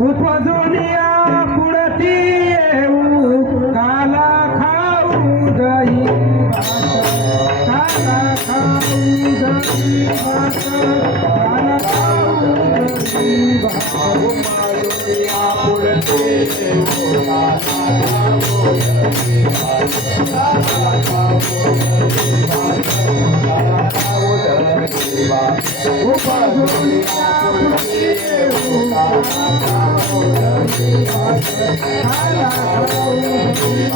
उपजुनिया पुढती येऊ काला खाऊ दही काला खाऊ दही काला खाऊ दही उपजुनिया पुढती येऊ काला खाऊ दही काला खाऊ दही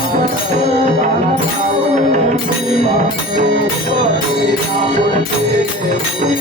उपजुनिया पुढती येऊ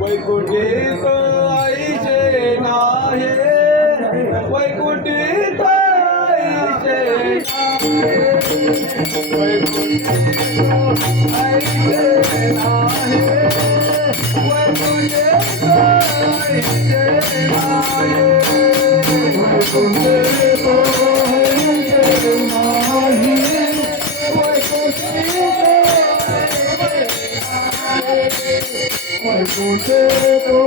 वैकुंठीत आईचे नाहे वैकुंठीत आईचे वैकुंठीत आईचे नाहे वैकुंठीत आईचे नाहे वैकुंठीत आईचे नाहे वैकुंठे तो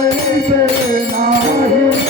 ऐसे नाही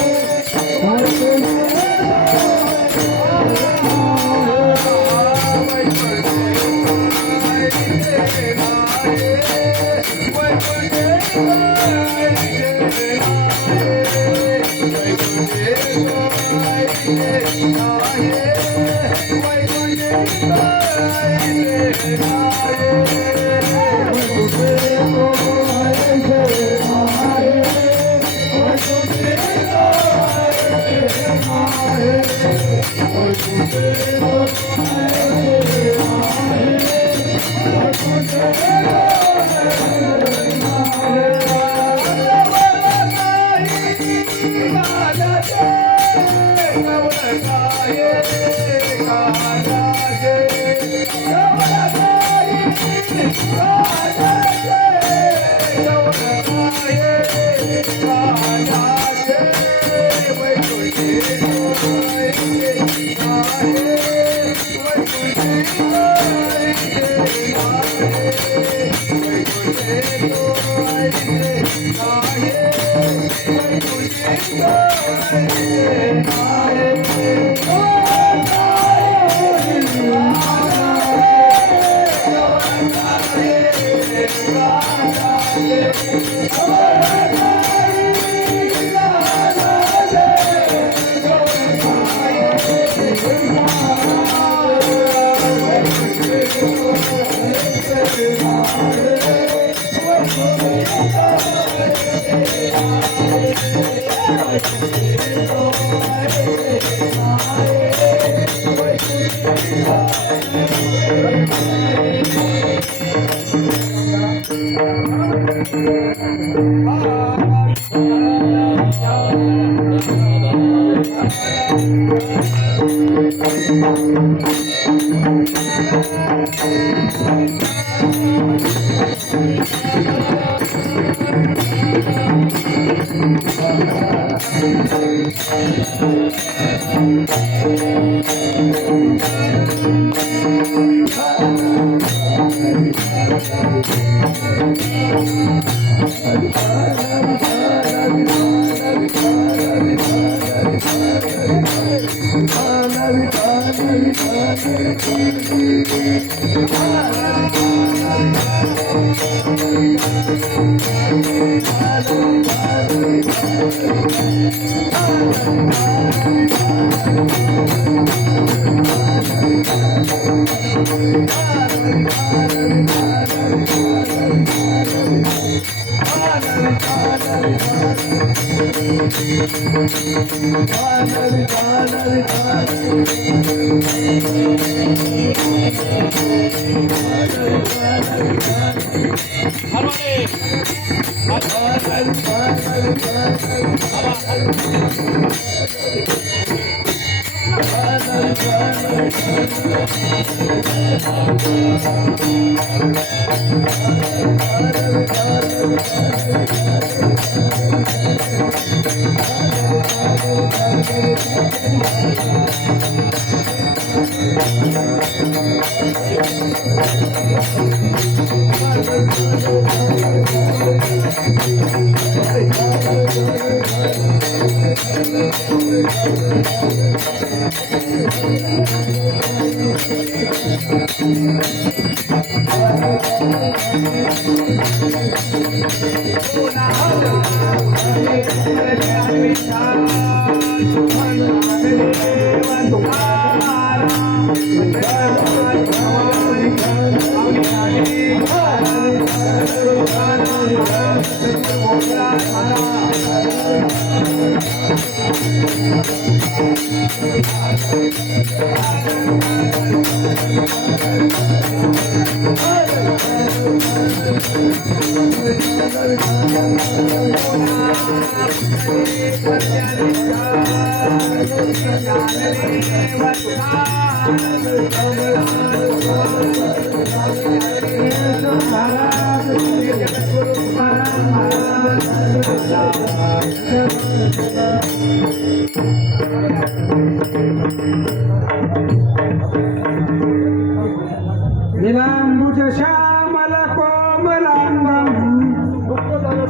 नीलांबुज श्यामल कोमलांगम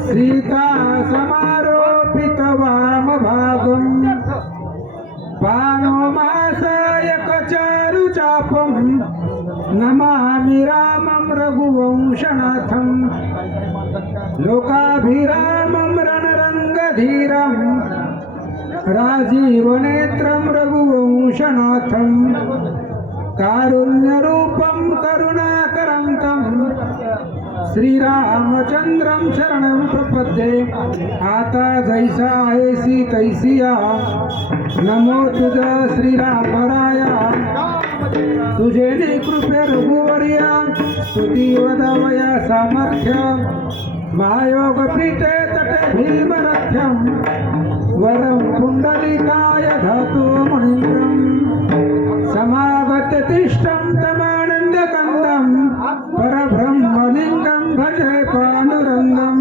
सीता समारोपित वामभागम पाणोमासायक चारुचापम नमामि रामं रघुवंशनाथं लोकाभिरामं रणरंगधीरं राजीवनेत्रं रघुवंशनाथं कारुण्यरूपं करुणाकरं श्रीरामचंद्रं शरणं प्रपद्ये आता जैसा ऐसी तैसिया नमो तुझा श्रीरामराया तुझे ने कृपे रघुवर्या स्तुती वदवया सामर्थ्य महायोग प्रीते तटे भीमरथ्यं वरं पुंडलिकाय धातु मुनीन्द्रं समागत्य तिष्ठं तमानन्दकन्दं परब्रह्मलिङ्गं भजे पाण्डुरङ्गं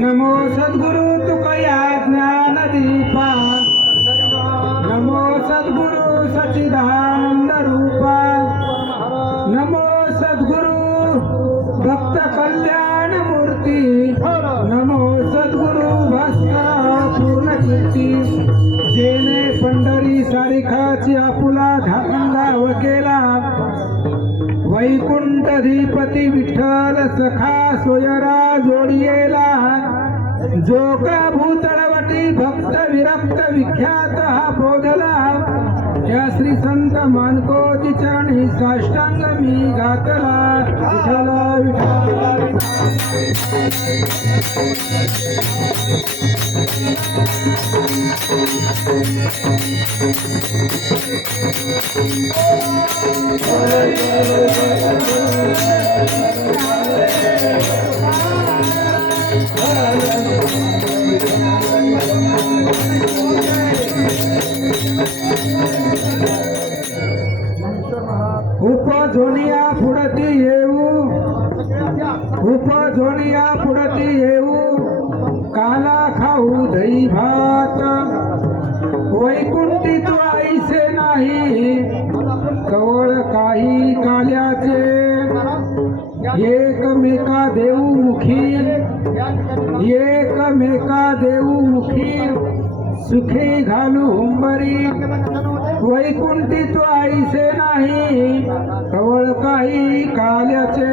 नमो सद्गुरु तुकया ज्ञानदीपा नमो सद्गुरु सच्चिदानंद रूपा नमो सद्गुरु भक्त कल्याण मूर्ती नमो होती जेने पंढरी सारिखाची आपुला धांगाव केला वैकुंठधिपती विठ्ठल सखा सोयरा जोडियेला जो का भूतळवटी भक्त विरक्त विख्यात हा बोधला या श्री संत मानकोची चरणी साष्टांग मी घातला विठ्ठल विठ्ठल उपझोनिया पुढती येऊ उपझोनिया पुढती येऊ काला खाऊ दही भात वैकुंठी तू आईसे नाही कवळ काही काल्याचे एकमेका देऊ मुखी एकमेका देऊ मुखी सुखी घालू हुंबरी वैकुंठी तू आईसे नाही कवळ काही काल्याचे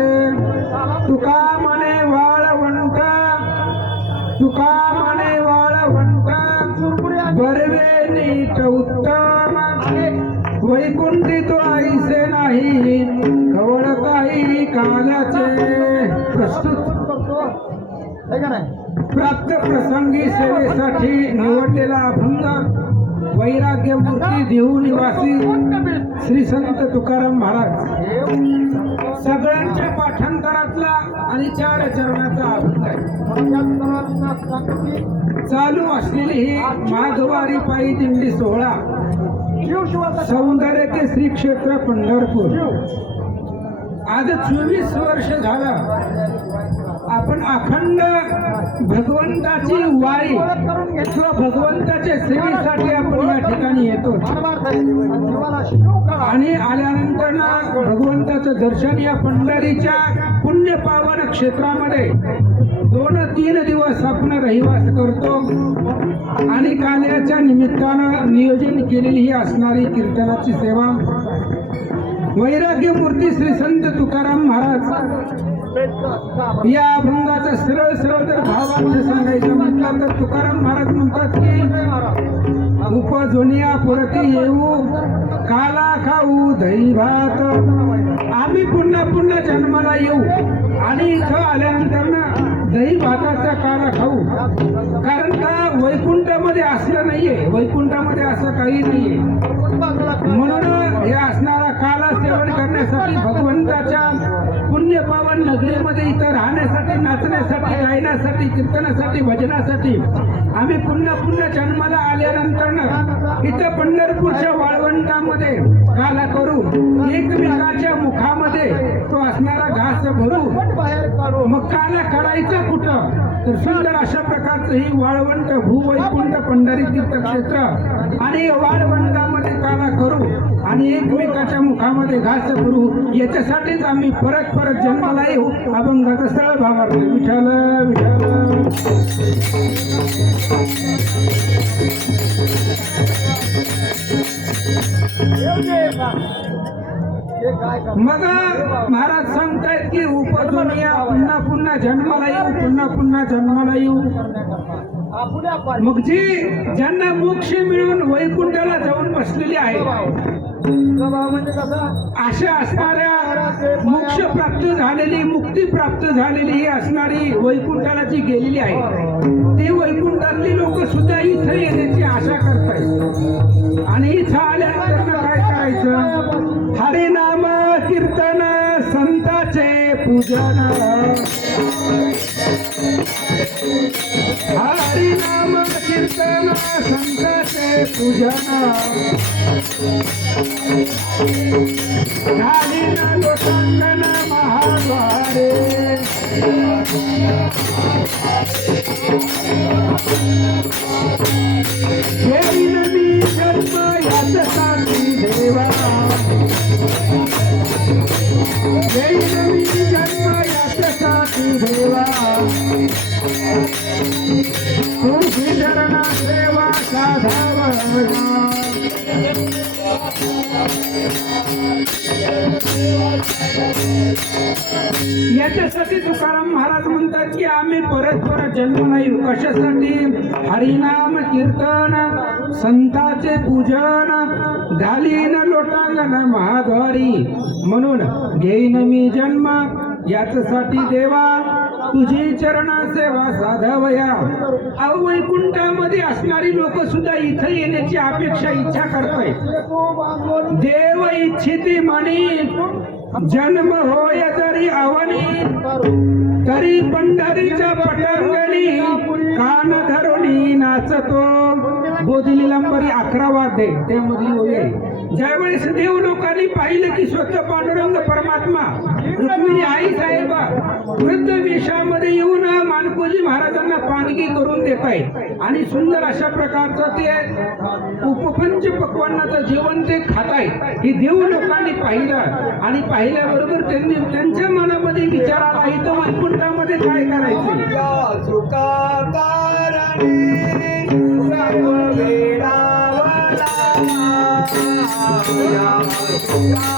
तुका म्हणे वाळवंट तुका म्हणे वाळवंट बरवे नीट उत्तम वैकुंठी तू आईसे नाही कवळ काही काल्याचे प्रस्तुत प्राप्त प्रसंगी सेवेसाठी निवडलेला अभंग वैराग्य मूर्ती देऊ निवासी श्री संत तुकाराम महाराज सगळ्यांच्या पाठांतरातला आणि 4 चरणाचा अभंग आहे चालू असलेली ही माघवारी पायी दिंडी सोहळा सौंदर्य ते श्री क्षेत्र पंढरपूर आज 24 वर्ष झालं आपण अखंड भगवंताची वारी किंवा भगवंताच्या सेवेसाठी आपण या ठिकाणी येतो आणि आल्यानंतर ना भगवंताचं दर्शन या पंढरीच्या पुण्य पावन क्षेत्रामध्ये 2-3 दिवस आपण रहिवास करतो आणि काल्याच्या निमित्तानं नियोजन केलेली ही असणारी कीर्तनाची सेवा वैराग्य मूर्ती श्री संत तुकाराम महाराज या अभंगाचा सरळ जर भावार्थ सांगायचं म्हटलं तर तुकाराम महाराज म्हणतात की उपजोनिया पुरती येऊ काला खाऊ दही भात आम्ही पुन्हा जन्माला येऊ आणि इथं आल्यानंतर ना दही भाताचा काला खाऊ कारण का वैकुंठामध्ये असलं नाहीये वैकुंठामध्ये असं काही नाहीये म्हणून हे असणारा काला सेवन करण्यासाठी भगवंताच्या पुण्य पावन नगरीमध्ये इथं राहण्यासाठी नाचण्यासाठी गायण्यासाठी कीर्तनासाठी भजनासाठी आम्ही पुन्हा जन्माला आल्यानंतर इथं पंढरपूरच्या वाळवंटामध्ये काला करू एकमेकाच्या मुखामध्ये तो असणारा घास भरू मग काला करायचा कुठं तर सुंदर अशा प्रकारचं ही वाळवंट भूवैकुंठ पंढरी तीर्थक्षेत्र आणि वाळवंटामध्ये काला करू आणि एकमेकाच्या मुखामध्ये घास भरू याच्यासाठीच आम्ही परत जन्माला येऊ अभंगाचा सरळ भावार्थ विठ्ठल मग महाराज सांगतायत की उपजोनिया पुन्हा जन्माला येऊ मग जी ज्यांना मोक्ष मिळून वैकुंठाला जाऊन बसलेली आहे अशा असणाऱ्या मोक्ष प्राप्त झालेली मुक्ती प्राप्त झालेली ही असणारी वैकुंठाला जी गेलेली आहे ती वैकुंठातली लोक सुद्धा इथं येण्याची आशा करतायत आणि इथं आल्यानंतर काय करायचं हरिनाम कीर्तन संताचे पूजन हरिनाम कीर्तन संताचे पूजन झालीना लोटांगण महाद्वारे येईन मी जन्म याच्यासाठी देवा येईन मी जन्म याच्यासाठी देवा तुझी चरणा सेवा याच्यासाठी तुकाराम महाराज म्हणतात की आम्ही परत जन्म नाही. कशासाठी? हरिनाम कीर्तन, संतांचे पूजन, घालीन लोटांगण महाद्वारी, म्हणून घेईन मी जन्म याच्यासाठी देवा तुझी चरणा सेवा साधावया. अवैकुंठामध्ये असणारी लोक सुद्धा इथं येण्याची अपेक्षा इच्छा करतायत. देव इच्छिती म्हणी जन्म होय जरी अवनी, तरी पंढरीच्या पटांगणी कान धरुणी नाचतो. बोधिलीलांबरी 11 अध्याय त्यामध्ये होय. ज्यावेळेस देव लोकांनी पाहिलं की स्वतः पांडुरंग परमात्मा रुक्मिणी आई साहेबा वृद्ध वेशामध्ये येऊन मानकोजी महाराजांना पानगी करून देत आहे आणि सुंदर अशा प्रकारचं ते उपपंच पक्वान्नाचं जेवण ते खात आहे, हे देव लोकांनी पाहिलं आणि पाहिल्याबरोबर त्यांनी त्यांच्या मनामध्ये विचार आला इथं वैकुंठामध्ये काय करायचं. या सुखाकारणी सर्व वेडावला, या सुखाकारणी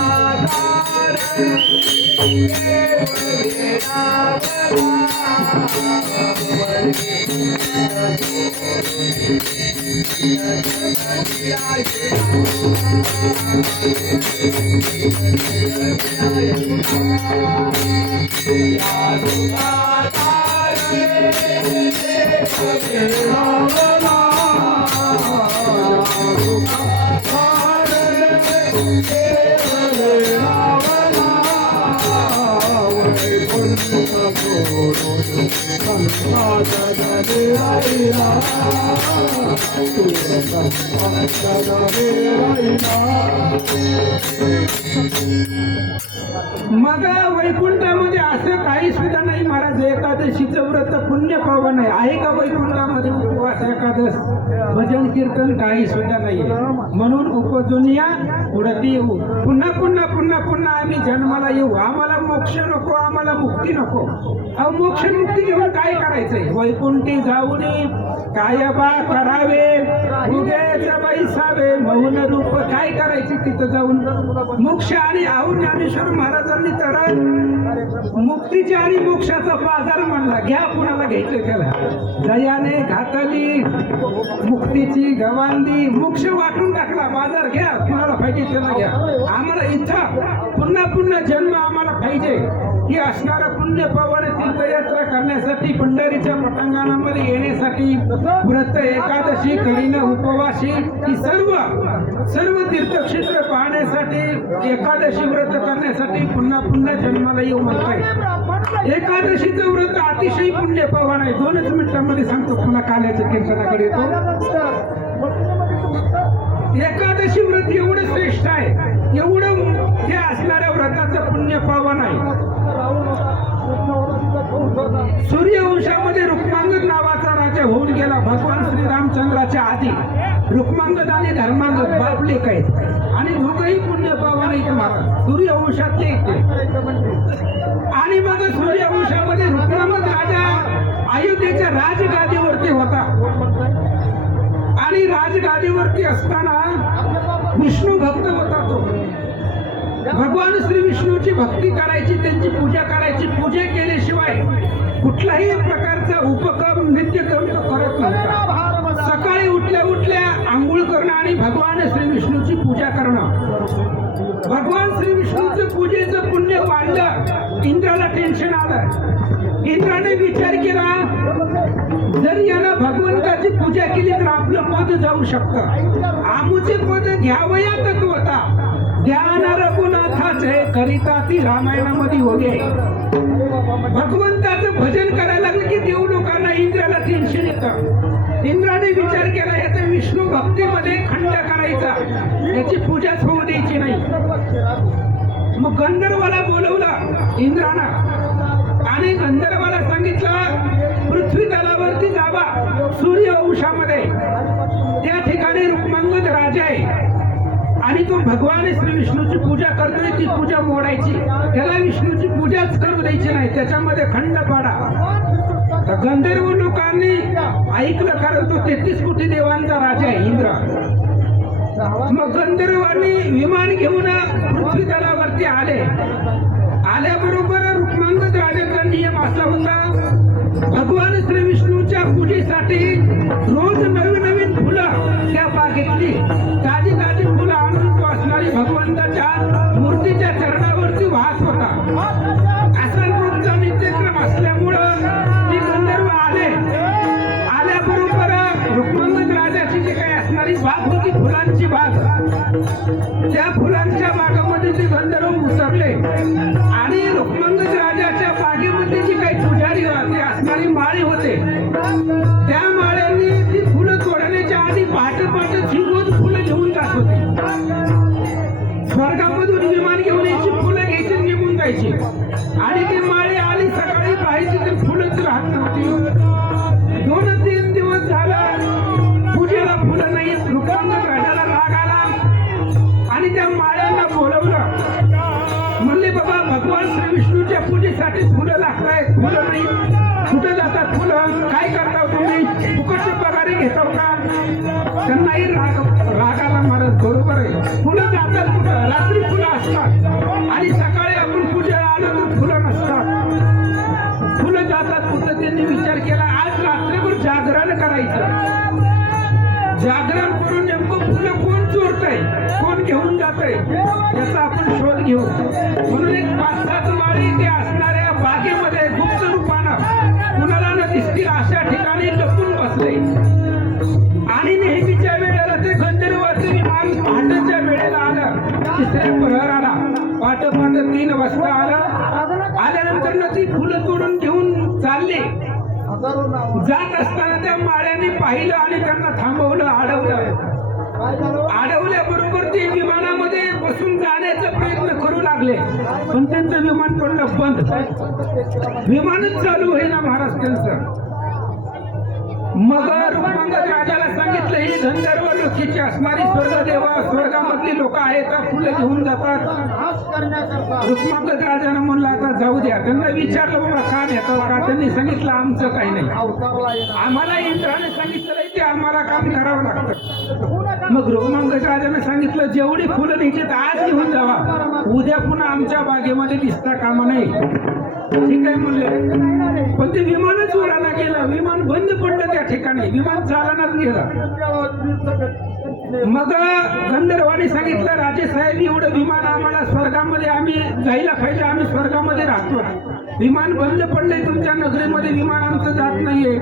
मग वैकुंठामध्ये असं काही सुद्धा नाही महाराज. एकादशीचं व्रत पुण्य पावन आहे का वैकुंठामध्ये? उपवास एकादश भजन कीर्तन काही सुद्धा नाहीये. म्हणून उपजुनिया उडती येऊ, पुन्हा पुन्हा पुन्हा पुन्हा आम्ही जन्माला येऊ. आम्हाला मोक्ष नको, आम्हाला मुक्ती नको. अहो मोक्ष मुक्ती घेऊन काय करायचंय? वैकुंठी जाऊन काय बा करावे, उगेच बैसावे मौन रूप. काय करायचे तिथं जाऊन? मोक्ष आणि आहो ज्ञानेश्वर महाराजांनी तर मुक्तीच्या आणि मोक्षाचा बाजार मांडला. घ्या कुणाला घ्यायचं त्याला. दयाने घातली मुक्तीची गवांदी, मोक्ष वाटून टाकला. बाजार घ्या, कुणाला पाहिजे त्याला घ्या. आम्हाला इथं पुन्हा पुन्हा जन्म आम्हाला पाहिजे. ही असणारं पुण्य पावन तीर्थयात्रा करण्यासाठी, पंढरीच्या पटांगणामध्ये येण्यासाठी, व्रत एकादशी करीन उपवासी, ही सर्व तीर्थक्षेत्र पाहण्यासाठी, एकादशी व्रत करण्यासाठी पुन्हा पुन्हा जन्माला येऊ म्हणताय. एकादशीचं व्रत अतिशय पुण्य पावन आहे. 2च मिनिटांमध्ये सांगतो. पुन्हा काल्याच्या कीर्तनाकडे येतो. एकादशी व्रत एवढं श्रेष्ठ आहे, एवढं हे असणाऱ्या व्रताचं पुण्य पावन आहे. सूर्यवंशामध्ये रुक्मांगद नावाचा राजा होऊन गेला. भगवान श्रीरामचंद्राच्या आधी रुक्मांगद आणि धर्मांगद बापलेक आहेत आणि दोघंही पुण्य पावन आहेत महाराज. सूर्यवंशातले येते आणि मग सूर्यवंशामध्ये रुक्मांगद राजा अयोध्येच्या राजगादीवरती होता आणि राजगादीवरती असताना विष्णू भक्त होता. तो भगवान श्री विष्णूची भक्ती करायची, त्यांची पूजा करायची. पूजा केल्याशिवाय कुठलाही प्रकारचा उपक्रम नित्यक्रम तो करत नव्हता. सकाळी उठल्या उठल्या आंघोळ करणं आणि भगवान श्री विष्णूची पूजा करणं. भगवान श्री विष्णूचं पूजेचं पुण्य वाढलं. इंद्राला टेन्शन आलं. इंद्राने विचार केला जर यानं भगवंताची पूजा केली तर आपलं पद जाऊ शकतं. आमुचे पद घ्यावया तत्वता, ध्यान रघुनाथाचे करिता ती रामायणामध्ये होते. भगवंताचं भजन करायला लागलं की देव लोकांना इंद्राला टेन्शन येतं. इंद्राने विचार केला याचा विष्णू भक्तीमध्ये खंड करायचा, याची पूजाच होऊ द्यायची नाही. मग गंधर्वाला बोलवलं इंद्रानं आणि गंधर्वाला सांगितलं पृथ्वी तलावरती जावा सूर्यवंशामध्ये. त्या ठिकाणी रुक्मांगद राजा आहे आणि तो भगवान श्री विष्णूची पूजा करतोय. ती पूजा मोडायची, त्याला विष्णूची पूजाच करू द्यायची नाही, त्याच्यामध्ये खंड पाडा. तर गंधर्व लोकांनी ऐकलं, कारण तो 33 कोटी देवांचा राजा आहे इंद्र. मग गंधर्वांनी विमान घेऊन पृथ्वी तलावरती आले. आल्याबरोबर रुक्मांगद राजाचा नियम असा होता, भगवान श्री विष्णूच्या पूजेसाठी रोज नवीन नवीन फुलं त्या बागेतली ताजी ताजी फुलं आणून तो असणारी भगवंताच्या मूर्तीच्या चरणावरती वाहत होता. असा रोजचा नित्यक्रम असल्यामुळं ते गंधर्व आले. आल्याबरोबर रुक्मांगद राजाची जी काही असणारी बाग होती, फुलांची बाग, त्या फुलांच्या बागामध्ये ते गंधर्व उतरले आणि रुक्मांगद राजाच्या बागेमध्ये जी काही पुजारी होते असणारी माळी होते, त्या माळ्यांनी ती फुलं तोडण्याच्या आधी पहाटे पहाटे रोज फुलं घेऊन जात होती. स्वर्गामधून विमान घेऊन यायची, फुलं घ्यायची, निघून जायची. आणि ती माळी आली सकाळी पाहायची तर फुलंच राहत नव्हती. 2-3 दिवस झाला पूजेला फुलं नाही. रुक्मांगद राजाला राग आला आणि त्या माळ्यांना बोलवलं. म्हणले, बाबा, भगवान श्री विष्णूच्या पूजेसाठी फुलं लागतायत, फुलं नाही, कुठे जातात फुलं, काय करता तुम्ही, फुकटचे पगारी घेताव का? त्यांनाही रागाला मारत, बरोबर आहे, फुलं जातात कुठं, रात्री फुलं असतात आणि सकाळी आपण पूजेला आलो तर फुलं नसतात. फुलं जातात कुठं? त्यांनी विचार केला, आज रात्रीभर जागरण करायचं. जागरण करून नेमकं फुलं कोण चोरतंय, कोण घेऊन जातंय, याचा आपण शोध घेऊ. म्हणून एक 5-7 माळी ते असणाऱ्या बागेमध्ये गुप्त रूपानं कुणाला न दिसतील अशा ठिकाणी लपून बसले. आणि नेहमीच्या वेळेला ते गंधर्वाचे विमान पहाटेच्या वेळेला आलं. 3ऱ्या प्रहराला पहाटे 3 वाजता आलं. आल्यानंतर न ती फुलं तोडून घेऊन चालले. जात असताना त्या माळ्यांनी पाहिलं आणि त्यांना थांबवलं, अडवल्याबरोबर ते विमानामध्ये बसून जाण्याचा प्रयत्न करू लागले. पण त्यांचं विमान पडलं बंद, विमानच चालू होईना महाराज त्यांचं. मग रुक्मांगद राजाला सांगितलं, ही गंधर्व लोकीची असणारी स्वर्गदेवा, स्वर्गामधली लोक आहेत, फुलं घेऊन जातात. रुक्मांगद राजानं म्हणलं, आता जाऊ द्या. त्यांना विचारलं, बाबा का नेतात का? त्यांनी सांगितलं, आमचं काही नाही, आम्हाला इंद्राने सांगितलं ते आम्हाला काम करावं लागतं. मग रुक्मांगद राजाने सांगितलं, जेवढी फुलं न्यायची आज घेऊन जावा, उद्या पुन्हा आमच्या बागेमध्ये दिसता कामा नाही. ठीक आहे म्हणले. पण ते विमानच उडाला गेलं, विमान बंद पडलं त्या ठिकाणी, विमान चालनाच गेलं. मग गंधर्वाने सांगितलं, राजेसाहेब, एवढं विमान आम्हाला स्वर्गामध्ये आम्ही जायला पाहिजे, आम्ही स्वर्गामध्ये राहतो, विमान बंद पडले तुमच्या नगरीमध्ये, विमान आमचं जात नाहीये.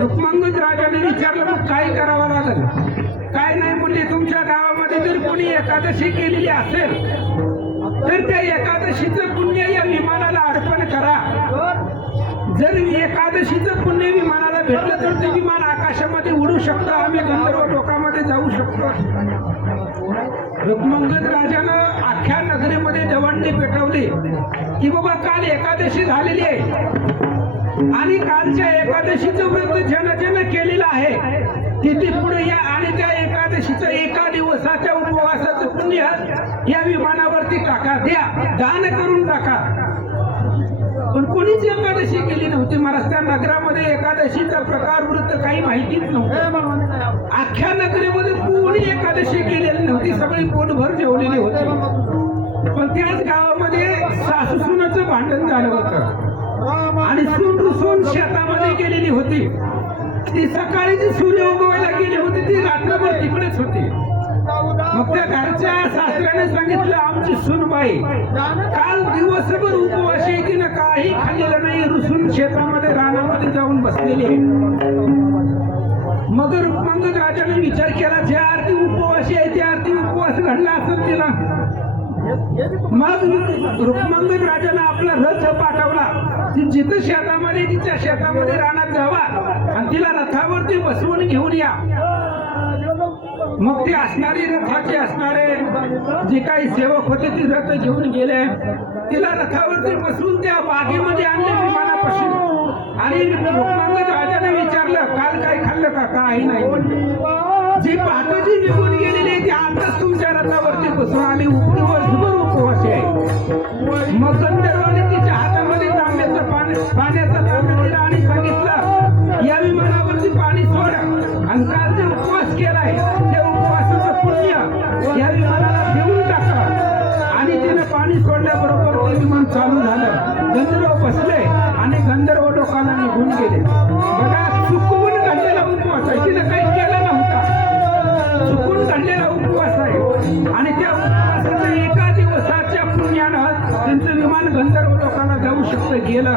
रुक्मांगद राजाने विचारलं, मग काय करावं लागेल? काय नाही म्हणले, तुमच्या गावामध्ये जर कोणी एकादशी केलेली असेल तर त्या एकादशीचं पुण्य या विमानाला अर्पण करा. जर एकादशीचं पुण्य विमानाला भेटलं तर ते विमान आकाशामध्ये उडू शकतं, आम्ही गंधर्व लोकांमध्ये जाऊ शकतो. रुक्मांगद राजानं अख्ख्या नगरीमध्ये दवंडी पेटवली की बाबा काल एकादशी झालेली आहे आणि कालच्या एकादशीचं व्रत जन केलेलं आहे, तिथे पुढे या आणि त्या एकादशीचं एका दिवसाच्या उपवासाचं पुण्य या विमानावरती टाका, द्या, दान करून टाका. पण कोणीच एकादशी केली नव्हती महाराज. त्या नगरामध्ये एकादशीचा प्रकार वृत्त काही माहितीच नव्हतं. अख्ख्या नगरीमध्ये कोणी एकादशी केलेली नव्हती, सगळी पोटभर जेवलेली होती. पण त्याच गावामध्ये सासू सुनाचं भांडण झालं होतं आणि सून शेतामध्ये गेलेली होती. ती सकाळी जी सूर्य उगवायला गेली होती ती रात्रभर तिकडेच होती. मग त्या घरच्या सासऱ्याने सांगितलं, आमची सूनबाई काल दिवसभर उपवास आहे, तिनं काही खाल्लेलं नाही, रुसून शेतामध्ये रानामध्ये जाऊन बसलेली आहे. मग रुक्मांगद राजाने विचार केला, ज्या आरती उपवासी आहे त्या आरती उपवास घडला असेल तिला. मग रुक्मांगद राजाने आपला रथ पाठवला, जिथं शेतामध्ये तिच्या शेतामध्ये रानात जावा आणि तिला रथावरती बसवून घेऊन या. मग ते असणारी रथाचे असणारे जे काही सेवक होते ते रथ घेऊन गेले, तिला रथावरती बसवून त्या बागेमध्ये आणले विमानापाशी. आणि रुक्मांगद राजाने विचारलं, काल काय खाल्लं का? काही नाही. जी पहाटेची निघून गेलेली आहे ती आताच तुमच्या रथावरती बसून आली, दिवसभर उपवासी आहे. मग गंधर्वाने तिच्या हातामध्ये पाण्याचा तांब्या दिला आणि सांगितलं, या विमानावरती पाणी सोड आणि काल जे उपवास केलाय त्या उपवासाचं चालू झालं. गंधर्व बसले आणि गंधर्व लोकांना निघून गेले. बघा, चुकून घडलेला उपवास आहे, तिने काही केला नव्हता, चुकून घडलेला उपवास आहे. आणि त्या उपवासाच्या एका दिवसाच्या पुण्यानं त्यांचं विमान गंधर्व लोकांना जाऊ शकतं गेलं.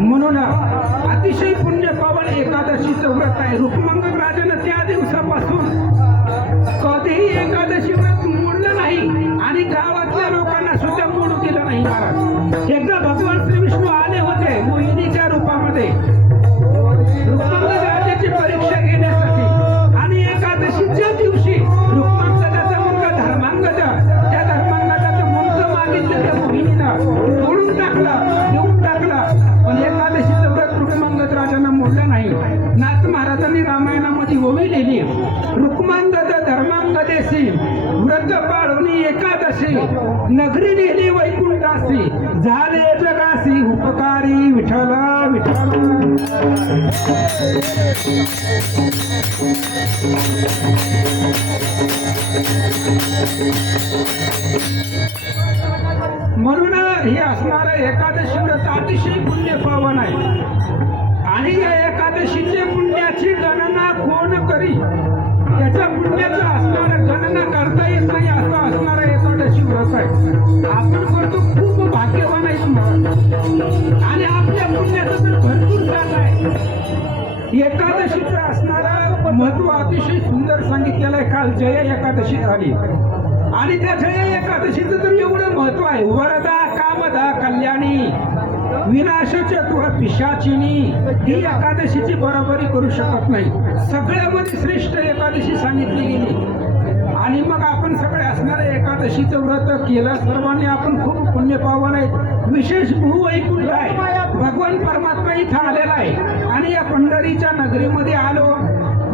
म्हणून अतिशय पुण्य पावन एकादशीचं व्रत आहे. रुक्मांगद राजानं त्या दिवसापासून कधीही एकादशी व्रत मोडलं नाही आणि गावातल्या लोकांना सुद्धा मोडू दिलं नाही. महाराज, एकदा भगवान श्री विष्णू आले होते मोहिनीच्या रूपामध्ये रुक्मांगद राजाची परीक्षा घेण्यासाठी. आणि एकादशीच्या दिवशी रुक्मांगदाचा मुलगा धर्मांगद, त्या धर्मांगदाचं मुलगा मागितलं त्या मोहिनीनं, तोडून टाकलं, देऊन टाकलं. पण एकादशीचं व्रत रुक्मांगद राजांना मोडलं नाही. नाथ महाराजांनी रामायणामध्ये ओवी लिहिली, रुक्मांगद धर्मांगदेशी व्रत पाळून एकादशी नगरी नेली वैकुंठासी झाले जगासी उपकारी विठ्ठल विठ्ठल. म्हणून हे असणारं एकादशी व्रत अतिशय पुण्य पावन आहे. आणि या एकादशीच्या पुण्याची गणना कोण करी, त्याच्या पुण्याचं असणारं गणना करता येत नाही असं असणारं एकादशी व्रत आहे. आपण करतो, खूप भाग्यवान आहे तुम्हाला. आणि आपल्या पुण्याचं तर भरपूर साथ आहे. एकादशीचं असणारं महत्व अतिशय सुंदर सांगितलेलं आहे. काल जय एकादशी झाली आणि त्या जय एकादशीचं तर एवढं महत्व आहे. वरदा कामदा कल्याणी विनाशाच्या तुला पिशाचिनी, ही एकादशीची बरोबरी करू शकत नाही. सगळ्यामध्ये श्रेष्ठ एकादशी सांगितली गेली. आणि मग आपण सगळे असणारे एकादशीचं व्रत केलं सर्वांनी, आपण खूप पुण्य पावन आहे. विशेष भूवैकुंठ आहे, भगवान परमात्मा इथं आलेला आहे. आणि या पंढरीच्या नगरीमध्ये आलो,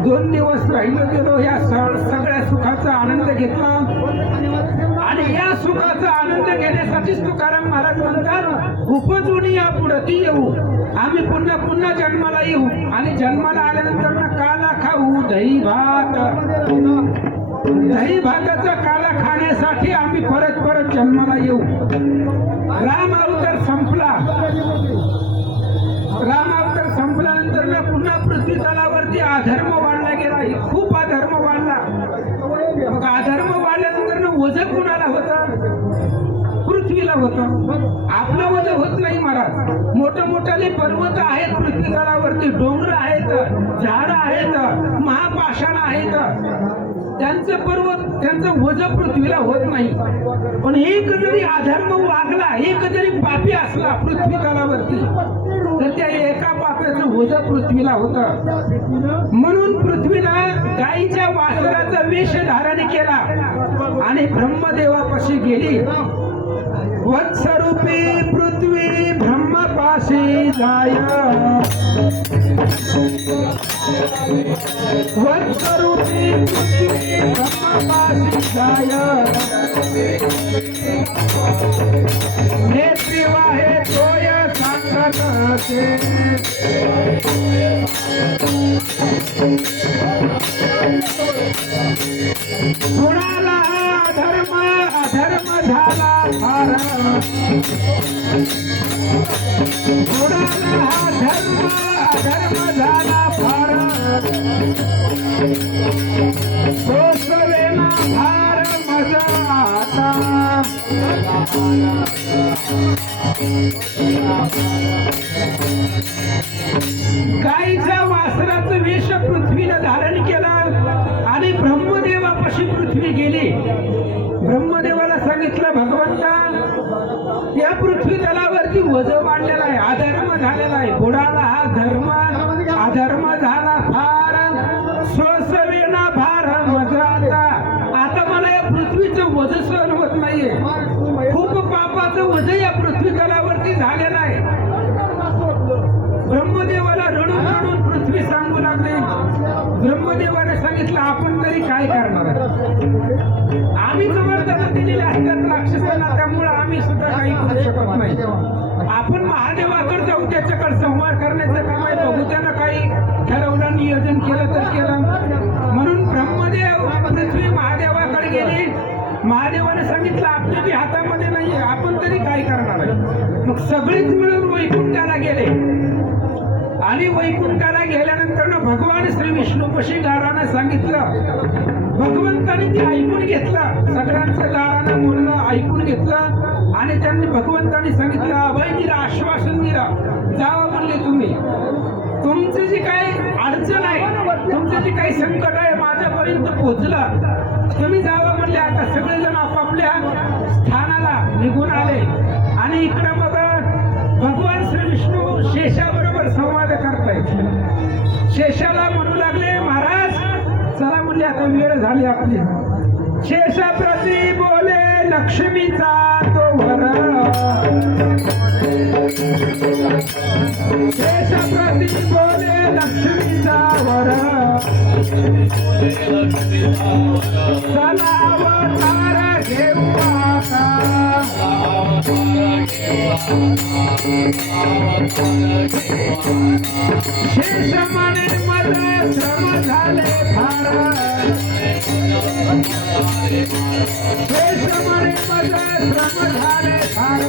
2 दिवस राहिलो गेलो, या सगळ्या सुखाचा आनंद घेतला. आणि या सुखाचा आनंद घेण्यासाठीच तुकाराम महाराज म्हणतात, उपजून या पुढती येऊ, आम्ही पुन्हा पुन्हा जन्माला येऊ. आणि जन्माला आल्यानंतर ना काला खाऊ दही भात, दही भाताचा काला खाण्यासाठी आम्ही परत परत जन्माला येऊ. राम अवतार संपला, राम अवतार संपल्यानंतर ना पुन्हा पृथ्वी तलावरती अधर्म वाढला गेला, खूप अधर्म वाढला. मग अधर्म वाढल्यानंतर ना वजन कुणाला होतं? पृथ्वीला होतं. आपलं वजन होत नाही महाराज. मोठे मोठाले पर्वत आहेत पृथ्वी तलावरती, डोंगर आहेत, झाडं आहेत, महापाषाण आहेत, त्यांचं पर्वत त्यांचं वजन पृथ्वीला होत नाही. पण एक जरी अधर्म वागला, एक जरी पापी असला पृथ्वी तलावरती, तर त्या एका पाप्याचं वजन पृथ्वीला होतं. म्हणून पृथ्वीनं गाईच्या वासराचा वेश धारण केला आणि ब्रह्मदेवापाशी गेली. वत्सरूपी पृथ्वी ब्रह्मपाशी जाय, वत्सरूपी पृथ्वी ब्रह्मपाशी जाय, नेत्री वाहे तोय सांगते, कुणाला अधर्म अधर्म झाला फार, कुणाला अधर्म अधर्म झाला फार, सोसवेना फार मजा आता. गाईच्या वासराचं वेश पृथ्वीनं धारण केला आणि ब्रह्मदेवापाशी पृथ्वी गेली. ब्रह्मदेवाला सांगितलं, भगवंता, या पृथ्वी तलावरती वजन वाढलेला आहे, अधर्म झालेला आहे, बुडाला हा धर्म अधर्म झाला फार, सोसवेना भार मजा आता. आता मला या पृथ्वीचं वजन सहन होत नाहीये, खूप पापाचं वजन या पृथ्वी तलावरती झालेलं आहे. ब्रह्मदेवाला रडून रडून पृथ्वी सांगू लागले. ब्रह्मदेवाने सांगितलं, आपण तरी काय करणार? आम्ही जबरदस्ती दिलेले असतात राक्षसांना, त्यामुळे आम्ही सुद्धा काही करू शकत नाही. आपण महादेवाकडे जाऊ, त्याच्याकडे संवाद करण्याचं काम आहे, बघू त्यानं काही ठरवलं, नियोजन केलं तर केलं. म्हणून ब्रह्मदेव पृथ्वी महादेवाकडे गेली. महादेवाने सांगितलं, आपल्या बी हातामध्ये नाहीये, आपण तरी काय करणार आहे? मग सगळेच मिळून वैकुंठाला गेले आणि वैकुंठाला गेल्यानंतर ना भगवान श्री विष्णूपाशी गाढवानं सांगितलं. भगवंताने ते ऐकून घेतलं, सगळ्यांचं गाढवानं बोलणं ऐकून घेतलं आणि त्यांनी भगवंताने सांगितलं, अभय दिलं, आश्वासन दिलं, जावा म्हणले तुम्ही, तुमचं जी काही अडचण आहे, तुमचं जे काही संकट आहे माझ्यापर्यंत पोहोचलं, तुम्ही जावा म्हणले. आता सगळेजण आपापल्या स्थानाला निघून आले आणि इकडं मग भगवान श्री विष्णू शेषाबरोबर संवाद करतायत. शेषाला म्हणू लागले, महाराज चला म्हणले आता वेळ झाली आपली. शेषाप्रती बोले लक्ष्मीचा तो वर, शेषाप्रती बोले लक्ष्मीचा वर, चला अवतार घेऊ आता, शेष म्हणे मला श्रम झाले फार, शेष म्हणे मला श्रम झाले फार,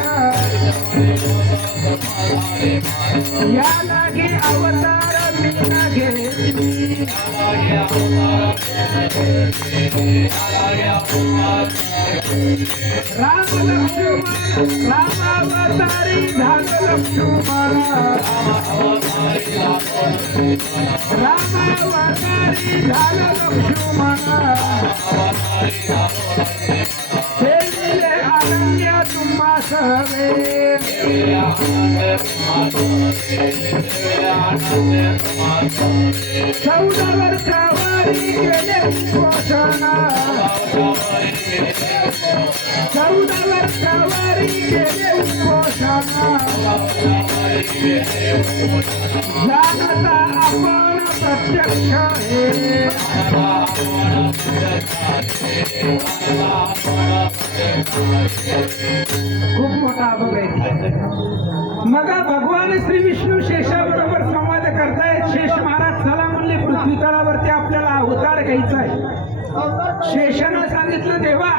या लागे अवतार मी न घेतली, राम लक्ष्मण रामावतारी झालं लक्ष्मण, रामावतारी झालं लक्ष्मण, शेतीले अनन्य तुम्हा सवे, 14 वर्षावरी गेले उपोषण, 14 वर्षावरी गेले उपोषण, जानता आपण प्रत्यक्ष हे, खूप मोठा अभंग आहे. मग भगवान श्री विष्णू शेषाबरोबर संवाद करतायत. शेष महाराज चला म्हणले पृथ्वी तळावरती आपल्याला अवतार घ्यायचा आहे. शेषानं सांगितलं देवा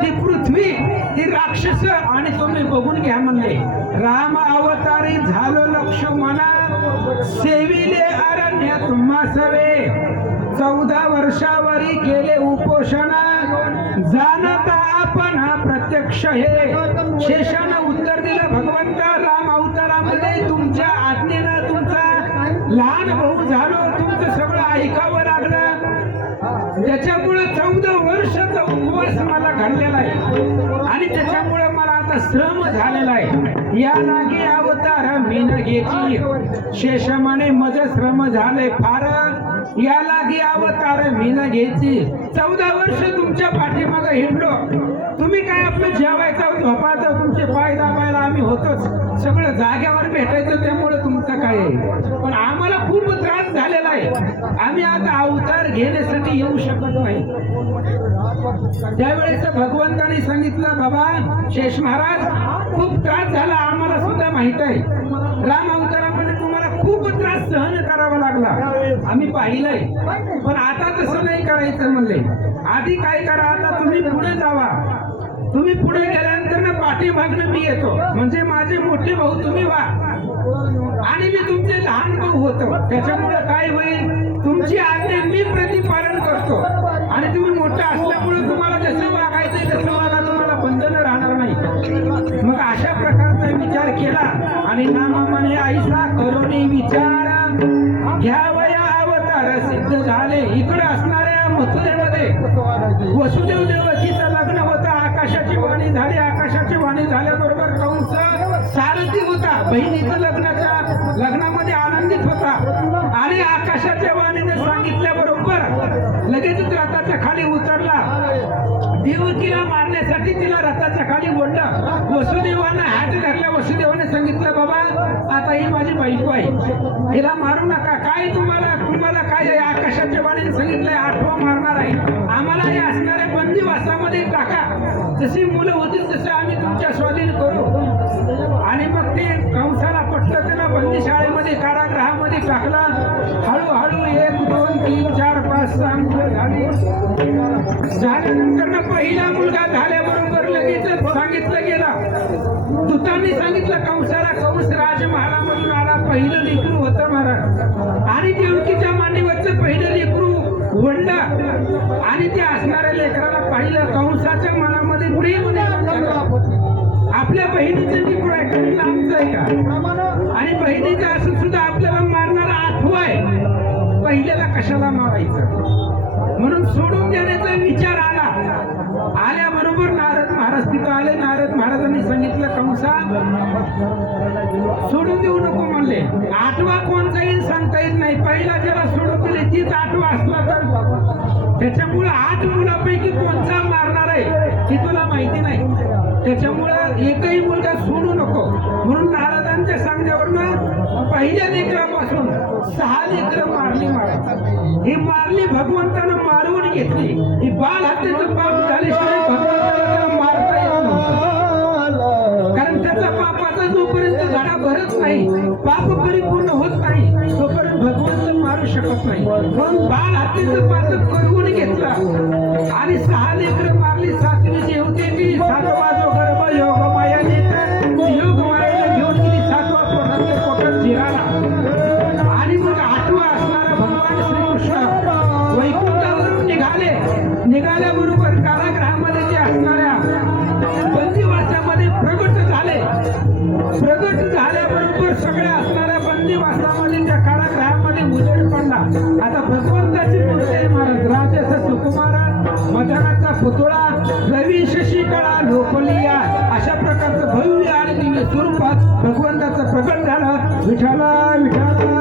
ती पृथ्वी ती राक्षस आणि तुम्ही बघून घ्या म्हणले. राम अवतारी झालो लक्ष्मणा, सेविले अरण्य तुम्हा सवे, 14 वर्षावरी केले उपोषण, जानता आपण प्रत्यक्ष हे. शेषानं उत्तर दिलं, भगवंता राम अवतारामध्ये तुमच्या आज्ञेनं तुमचा लहान भाऊ झालो, तुमचं सगळं ऐकावं लागलं, त्याच्यामुळे 14 वर्षाचा उपवास मला घडलेला आहे आणि त्याच्यामुळे मला आता श्रम झालेला आहे. या लागे अवतार मी न घेतली, शेष म्हणे मज श्रम झाले फार, या लागे अवतार मी न घ्यायची. 14 वर्ष तुमच्या पाठीमागं हिंडलो, तुम्ही काय आपलं जेवायचं झोपायचं तुमचे पाय दाबायला आम्ही होतोच, सगळं जाग्यावर भेटायचं, त्यामुळे तुमचं काय आहे. पण आम्हाला खूप त्रास झालेला आहे, आम्ही आता अवतार घेण्यासाठी येऊ शकत नाही. त्यावेळेस भगवंताने सांगितलं, बाबा शेष महाराज खूप त्रास झाला, आम्हाला सुद्धा माहित आहे. राम अवतारामध्ये तुम्हाला खूप त्रास सहन करावा लागला, आम्ही पाहिलंय. पण आता तसं नाही करायचं म्हणले. आधी काय करा, आता तुम्ही पुढे जावा, तुम्ही पुढे गेल्यानंतर ना पाठीमागनं मी येतो, म्हणजे माझे मोठे भाऊ तुम्ही व्हा आणि मी तुमचे लहान भाऊ होतो. त्याच्यामुळे काय होईल, तुमची आज्ञा मी प्रतिपालन करतो आणि तुम्ही मोठा असल्यामुळे तुम्हाला जसं वागायचं तसं वागा, तुम्हाला बंधनं राहणार नाही. मग अशा प्रकारचा विचार केला आणि नामाने ऐसा करोनी विचार घ्यावया अवतार सिद्ध झाले. इकडे असणाऱ्या मथुरेमध्ये वसुदेव देवकीचं लग्न होतं, आकाशाची वाणी झाली. आकाशाची वाणी झाल्याबरोबर कंस सारथी होता, बहिणीचं लग्नामध्ये आनंदित होता आणि आकाशाच्या वाणीने सांगितल्याबरोबर लगेच रथाच्या खाली उतरला. देवकीला मारण्यासाठी तिला रथाच्या खाली ओढलं. वसुदेवानं हात धरला. वसुदेवाने सांगितलं, बाबा आता ही माझी बायको आहे, हिला मारू नका. काय तुम्हाला काय आहे, आकाशाच्या वाणीने सांगितलंय 8वा मारणार आहे, आम्हाला हे असणाऱ्या बंदीवासामध्ये टाका, जशी मुलं होतील तसं आम्ही तुमच्या स्वाधीन करू. आणि मग ते कंसाला पटलं, त्याला बंदीशाळेमध्ये कारागृहामध्ये टाकला. हळूहळू 1 2 3 4 5 6 मुलं झाली. झाल्यानंतर ना पहिला मुलगा झाल्याबरोबर लगेच सांगितलं गेलं, दूतांनी सांगितलं कंसाला, कंस राजमहालामधून आला, पहिलं लेकरू होतं महाराज. आणि देवकीच्या मांडीवरचं पहिलं लेकरू वंडा आणि ते असणाऱ्या लेकराला पाहिलं. कंसाच्या मनामध्ये प्रेम निर्माण झालं. आपल्या बहिणीचं लेकरू आहे का, लांबचं आहे का, आणि बहिणीचं असून सुद्धा आपल्याला मारणारा आठवा आहे, पहिल्याला कशाला मारायचं म्हणून सोडून देण्याचा विचार आला. आल्याबरोबर नारद महाराज तिथं आले. नारद महाराजांनी सांगितलं, कंसा सोडून देऊ नको म्हणले. आठवा कोणता येईल सांगता येत नाही. पहिला ज्याला सोडून दिले तीच आठवा असला तर त्याच्यामुळे 8 मुलापैकी कोणता मारणार आहे हे तुला माहिती नाही. त्याच्यामुळं एकही मुलगा सोडू नको म्हणून नारदांच्या सांगण्यावरनं पहिल्या लेकरापासून 6 लेकरं मारली. ही मारली भगवंतानं मारवून घेतली. ही बाल हत्याचं पाप झाल्याशिवाय भगवंताला त्याला मारता येत नव्हतं. कारण त्याचा पापाचा जोपर्यंत धडा भरत नाही, पाप परिपूर्ण होत नाही, तोपर्यंत भगवंत मारू शकत नाही. म्हणून बाल हत्याचं पातक करून घेतलं आणि 6 लेकरं मारली. 7वी जी होती ती 7वा जो गर्भ योग माया योग मायाला घेऊन गेली. 7वा पोटातल्या पोटात जिराला आणि मग 8वा असणारा भगवान श्रीकृष्ण वैकुंठावरून निघाल्याबरोबर कारागृहामध्ये जे असणाऱ्या बंदिवासामध्ये प्रगट झाले. प्रगट झाल्याबरोबर सगळ्या असणाऱ्या बंदिवासामध्ये त्या कारागृहामध्ये उजेड पडला. आता भगवंताची मूर्ती आहे महाराज. राजस सुकुमार मदनाचा पुतळा रवी शशिकळा लोपलिया अशा प्रकारचं भव्य आणि दिव्य स्वरूपात भगवंताचं प्रकट झालं. विठाला विठाला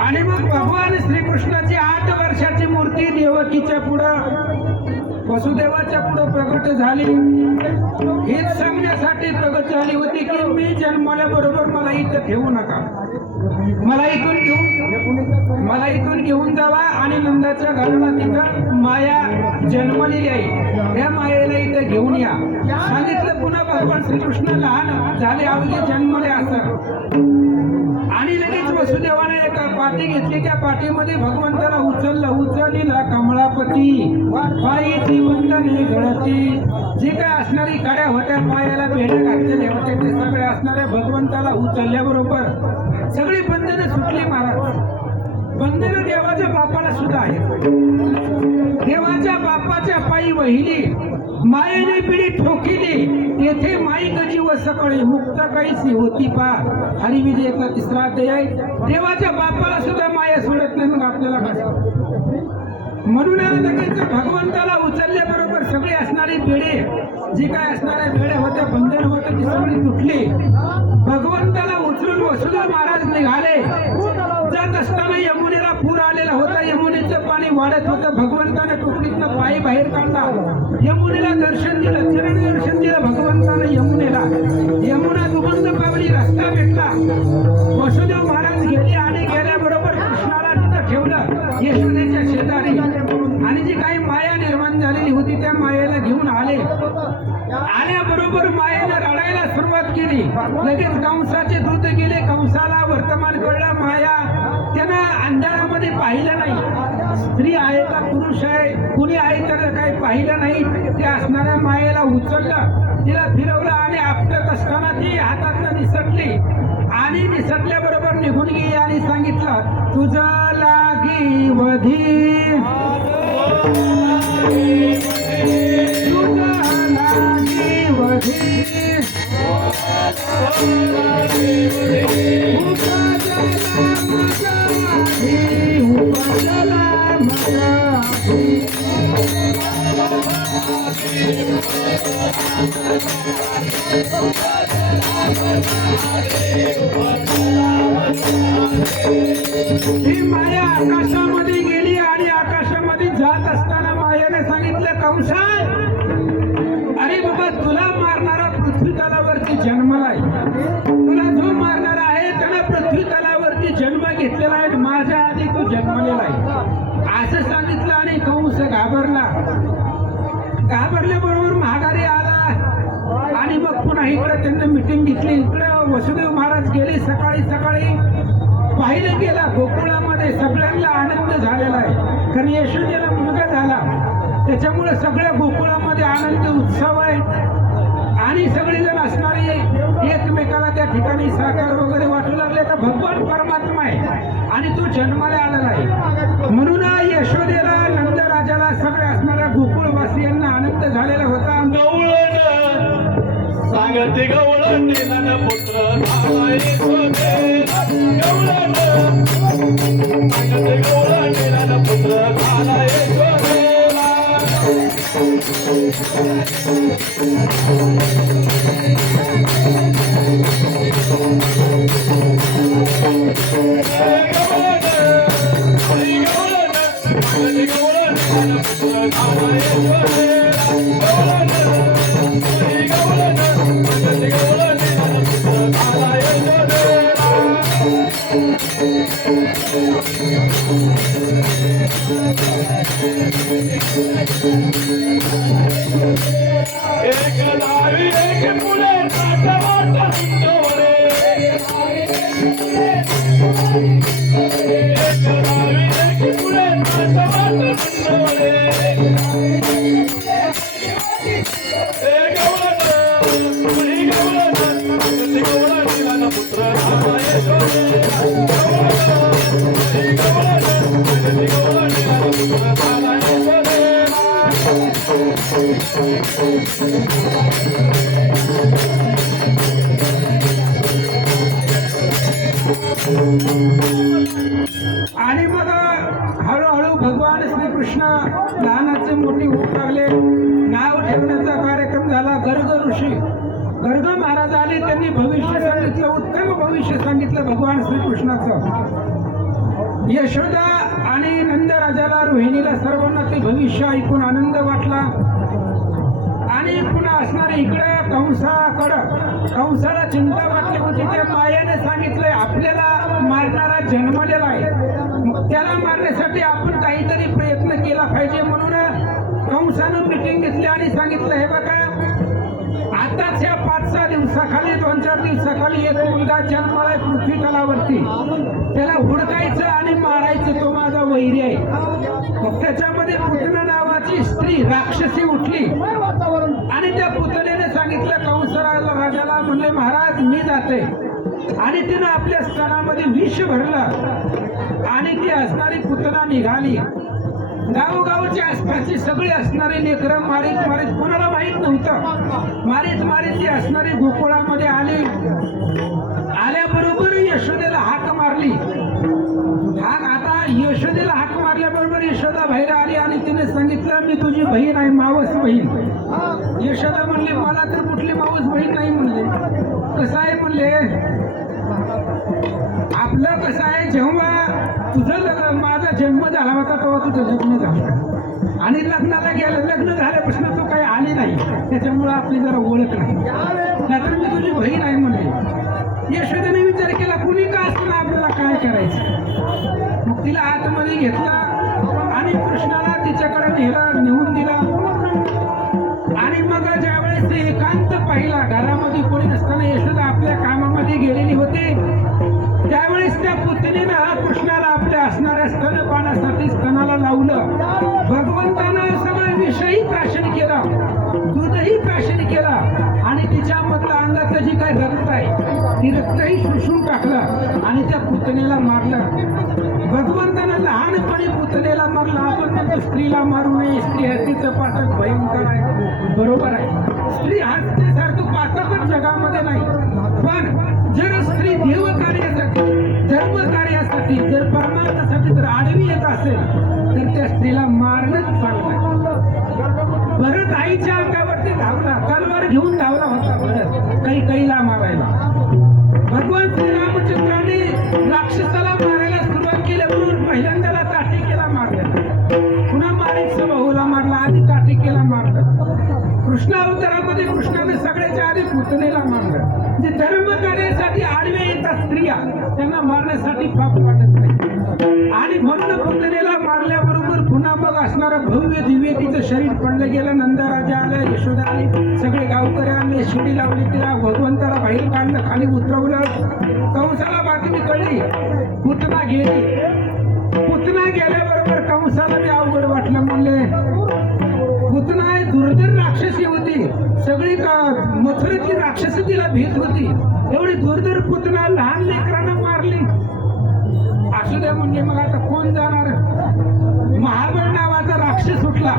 आणि मग भगवान श्रीकृष्णाची 8 वर्षाची मूर्ती देवकीच्या पुढं वसुदेवाच्या पुढं प्रगट झाली. हेच सांगण्यासाठी प्रगट झाली होती की मी जन्माल्याबरोबर मला इथं ठेवू नका, मला इथून घेऊन जावा आणि नंदाच्या घराला तिथं माया जन्मलेली आहे, त्या मायेला इथं घेऊन या सांगितलं पुन्हा भगवान श्रीकृष्ण लहान झाले अवघे जन्मले असं आणि लगेच वसुदेवाने एक पाटी घेतली त्या पाठीमध्ये भगवंताला उचललीला कमळापती पायीची वंदनी गळती जे काय असणारी काड्या होत्या पायाला बेड्या घातलेल्या होत्या ते सगळे असणाऱ्या भगवंताला उचलल्याबरोबर सगळी बंधनं सुटली महाराज. बंधनं देवाच्या बापाला सुद्धा आहेत. देवाच्या बापाच्या पायी वहिली मायेने पिढी ठोकिली तेथे माई कधी व सकाळी मुक्त काहीशी होती पा हरिविजयचा तिसरा अध्याय. देवाच्या बापाला सुद्धा माया सोडत नाही. मग आपल्याला कसं म्हणून लगेच भगवंताला उचलल्याबरोबर सगळी असणारी बेडे जी काय असणाऱ्या बेड्या होत्या बंधन होतं ती सगळी तुटली. भगवंताला उचलून वसुदेव महाराज निघाले. जात असताना यमुनेला पूर आलेला होता. यमुनेचं पाणी वाढत होतं. भगवंताने टोपलीतनं पाय बाहेर काढला. यमुनेला दर्शन दिलं. चरण दर्शन दिलं भगवंतानं यमुनेला. यमुना दुबंद पावली रस्ता भेटला. वसुदेव महाराज गेले आणि गेल्याबरोबर कृष्णाला तिथं ठेवलं यशोदेच्या शेजारी आणि जी काही माया निर्माण झालेली होती त्या मायेला घेऊन आले. आल्याबरोबर मायेनं रडायला सुरुवात केली. लगेच कंसाचे दूत गेले. कंसाला वर्तमान कळलं. माया त्यानं अंधारामध्ये पाहिलं नाही. स्त्री आहे का पुरुष आहे कुणी आहे तर काही पाहिलं नाही. त्या असणाऱ्या मायेला उचललं तिला फिरवलं आणि आपटत असताना ती हातातनं निसटली आणि निसटल्याबरोबर निघून गेली आणि सांगितलं तुझं लागी वधी तुझं लागी वधी ही माया आकाशामध्ये गेली आणि आकाशामध्ये जात असताना मायाने सांगितलं कंसा अरे बाबा तुला मारणारा पृथ्वी तलावरती जन्मलाय. तुला जो मारणारा आहे त्याला पृथ्वी तलावरती जन्म घेतलेला आहे. माझ्या आधी तू जन्मलेला आहे असं सांगितलं आणि कंस घाबरला. घाबरल्याबरोबर माघारी आला आणि मग पुन्हा इकडे त्यांनी मिटिंग घेतली. इकडे वसुदेव महाराज गेले. सकाळी पाहिलं गेला गोकुळामध्ये सगळ्यांना आनंद झालेला आहे. कारण यशोदेला मुलगा झाला त्याच्यामुळे सगळ्या गोकुळामध्ये आनंद उत्सव आहे आणि सगळेजण असणारे एकमेकाला त्या ठिकाणी साखर वगैरे वाटू लागले. तर भगवान परमात्मा आहे आणि तो जन्माला आलेला आहे. म्हणून यशोदेला नंदराजाला सगळ्या असणाऱ्या गोकुळवासियांना आनंद झालेला होता. सांगते गवळण निलन पुत्र झाला यशोदेला. गवळण सांगते गवळण निलन पुत्र झाला यशोदेला. एक लावी एक मुले ताटवाट सुंदरे. एक लावी एक मुले ताटवाट सुंदरे. एक गवळण निलन पुत्र झाला यशोदेला. आणि मग हळूहळू भगवान श्रीकृष्ण लहानाचे मोठे होऊ लागले. नाव ठेवण्याचा कार्यक्रम झाला. गर्ग ऋषी गर्ग महाराज आले. त्यांनी भविष्य सांगितलं. उत्तम भविष्य सांगितलं भगवान श्रीकृष्णाचं. यशोदा आणि नंदराजाला रोहिणीला सर्वांना ते भविष्य ऐकून आनंद वाटला आणि पुन्हा असणारे इकडे कंसाला चिंता वाटली होती. त्या मायाने सांगितलंय आपल्याला मारणारा जन्मलेला आहे. मग त्याला मारण्यासाठी आपण काहीतरी प्रयत्न केला पाहिजे. म्हणून कंसानं मिटिंग घेतली आणि सांगितलं हे बघा 5-6 दिवसाखाली 2-4 दिवसाखाली एक मुलगा जन्माला पृथ्वी तलावरती, त्याला हुडकायचं आणि मारायचं, तो माझा वैरी आहे. मग त्याच्यामध्ये पुतना नावाची स्त्री राक्षसी उठली आणि त्या पुतण्याने सांगितलं कंसराला राजाला, म्हणले महाराज मी जाते. आणि तिनं आपल्या स्तनामध्ये विष भरलं आणि ती असणारी पुतना निघाली. गावोगावची आसपासची सगळी असणारी लेकरं मारीत मारीत, कोणाला माहित नव्हतं, मारीत मारीत ती असणारी गोकुळामध्ये आली. आल्याबरोबर यशोदेला हाक मारली. आता यशोदेला हाक मारल्याबरोबर यशोदा बाहेर आली आणि तिने सांगितलं मी तुझी बहीण आहे, मावस बहीण. यशोदा म्हणली मला तर कुठली मावस बहीण नाही म्हणले. कसं आहे म्हणले, आपलं कसं आहे, जेव्हा तुझं माझा जन्म झाला होता तेव्हा तुझं लग्न झालं आणि लग्नाला गेलं, लग्न झाल्यापासून तू काही आली नाही, त्याच्यामुळं आपली जरा ओळख नाही, नाहीतर मी तुझी बहीण आहे म्हणले. यशोदेने विचार केला कुणी का असताना आपल्याला काय करायचं. मग तिला आतमध्ये घेतला आणि कृष्णाला तिच्याकडे नेऊन दिला. आणि मग ज्यावेळेस एकांत पाहिला, घरामध्ये कोणी नसताना यशोदा आपल्या कामामध्ये गेलेली होती, त्यावेळेस त्या पुतणीनं कृष्णाला आपल्या असणाऱ्या स्तनपानासाठी स्तनाला लावलं. भगवंतानं सगळं विषयी प्राशन केला, दूधही प्राशन केला आणि तिच्यामधलं अंगाचं जी काही रक्त आहे ती रक्तही शोषून टाकलं आणि त्या पुतणीला मारलं. भगवंतानं लहानपणी पुतणीला मारलं. आपण म्हणतो स्त्रीला मारू नये, स्त्री हत्तीचं पातक भयंकर आहे, बरोबर आहे, स्त्री हत्तीसारखं पातकच जगामध्ये नाही. पण जर स्त्री देव कार्यासाठी, धर्म कार्यासाठी, जर परमार्थासाठी जर आडवी येत असेल तर त्या स्त्रीला मारणंच चांगलं. भरत आईच्या अंगावरती धावला, तलवार घेऊन धावला होता भरत कैकेयीला मारायला. भगवान श्रीरामचंद्राने राक्षसाला मारायला सुरुवात केल्याबरोबर पहिल्यांदाला ताटिकेला मारलं, पुन्हा माणिक भाऊला मारला आणि ताटिकेला मारलं. कृष्ण अवतारामध्ये कृष्णाने सगळ्याच्या आधी पुतणीला मारलं. जे धर्म कार्यासाठी आडवे येतात स्त्रिया, त्यांना मारण्यासाठी पाप वाटत नाही. आणि म्हणून पुतणीला मारल्याबरोबर पुन्हा मग असणारं भव्य दिव्य तिचं शरीर पडलं गेलं. नंदराजा आला, यशोदा आली, सगळे गावकरी आले, शिडी लावली, तिला भगवंताला बाहेर काढलं, खाली उतरवलं. कंसाला बातमी कळली, पुतना गेली. पुतना गेल्याबरोबर कंसाला बी अवघड वाटलं. म्हणले पुतना दुर्धर राक्षसी होती, सगळी मथुरेतली राक्षसी तिला भीत होती, एवढी दुर्धर पुतना लहान लेकरांना मारली. असू द्या म्हणजे मग आता कोण जाणार. महाबळ नावाचा राक्षस सुटला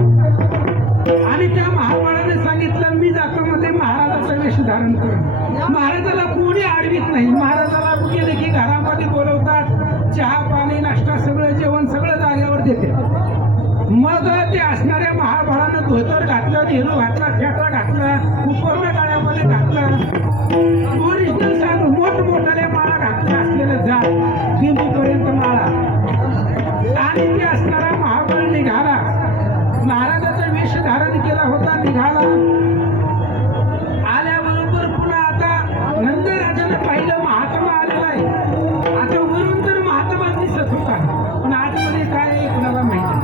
आणि त्या महाबळाने सांगितलं मी जातो मध्ये महाराजाचा वेश धारण करून. महाराजाला कोणी आडवीत नाही. महाराजाला गेले की घरामध्ये बोलवतात, चहा पाणी नाश्ता सगळं जेवण सगळं जागेवर देते. मग ते असणाऱ्या महाबळानं धोतर घातलं, नेहरू घातला, फेटा घातला, उपर्ण गाळ्यामध्ये घातलं, ओरिजिनल साधू मोठमोठ्याल्या माळा घातल्या असलेल्या जात बिंबूपर्यंत माळा. आणि ते असणारा महाबळ निघाला, महाराजाचा वेश धारण केला होता, निघाला. आल्याबरोबर पुन्हा आता नंदराजानं पाहिलं महात्मा आलेला आहे. आता वरून तर महात्मा दिसत होता, पण आतमध्ये काय कुणाला माहिती.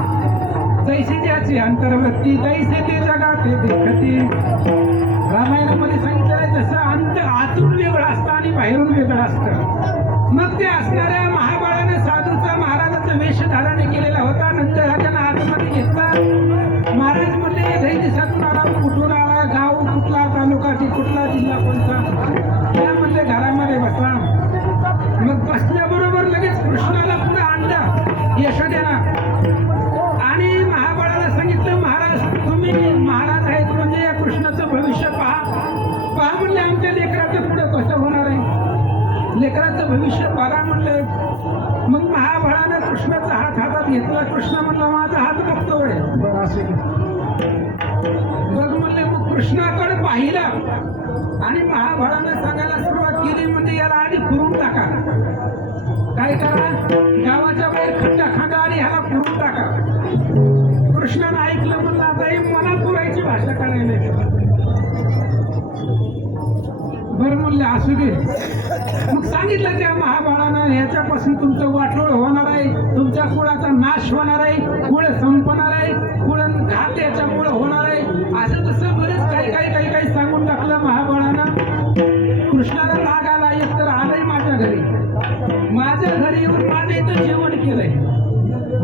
जैसे ज्याची अंतर्वृत्ती तैसे ते जगात देखती. रामायणामध्ये सांगितलं आहे तसं आतून वेगळं असतं आणि बाहेरून वेगळं असतं. मग ते असणाऱ्या महाबळाने साधूचा महाराजाचा वेश धारण केलेला होता. नंदराजानं आतमध्ये घेतला. महाराज म्हणले लई दिवसातून आला, कुठून आला, गाव कुठला, तालुका कुठला, जिल्हा कोणता. त्या म्हणले घरामध्ये बसला. मग बसल्याबरोबर लगेच कृष्णाला पुढे आणलं यशोदेनं आणि महाबळाला सांगितलं महाराज तुम्ही महाराज आहेत म्हणजे या कृष्णाचं भविष्य पहा म्हणले. आमच्या लेकराचं पुढे कसं होणार आहे, लेकराचं भविष्य बघा म्हणले. मग महाबळानं कृष्णाचा हातात घेतला. कृष्ण म्हणला माझा हात बघतोय, बघ म्हणले. मग कृष्णाकडे पाहिलं आणि महाबळानं सांगायला सुरुवात केली, म्हणजे याला आधी पुरून टाका. काय करा, गावाच्या बाहेर खड्डा खांदा आणि ह्याला पुरून टाका. कृष्णानं ऐकलं, म्हणलं आता हे मला पुरायची भाषा करायला. बरं म्हणले असू दे. मग सांगितलं त्या महाबळानं ह्याच्यापासून तुमचं वाटोळ होणार आहे, तुमच्या कुळाचा नाश होणार आहे, कुळ संपणार आहे, कुळ घात याच्यामुळे होणार आहे. असं तसं बरेच काही सांगून टाकलं महाबळानं. कृष्णाला राग आला, एक तर आलंय माझ्या घरी, माझ्या घरी येऊन माझं इथं जेवण केलंय,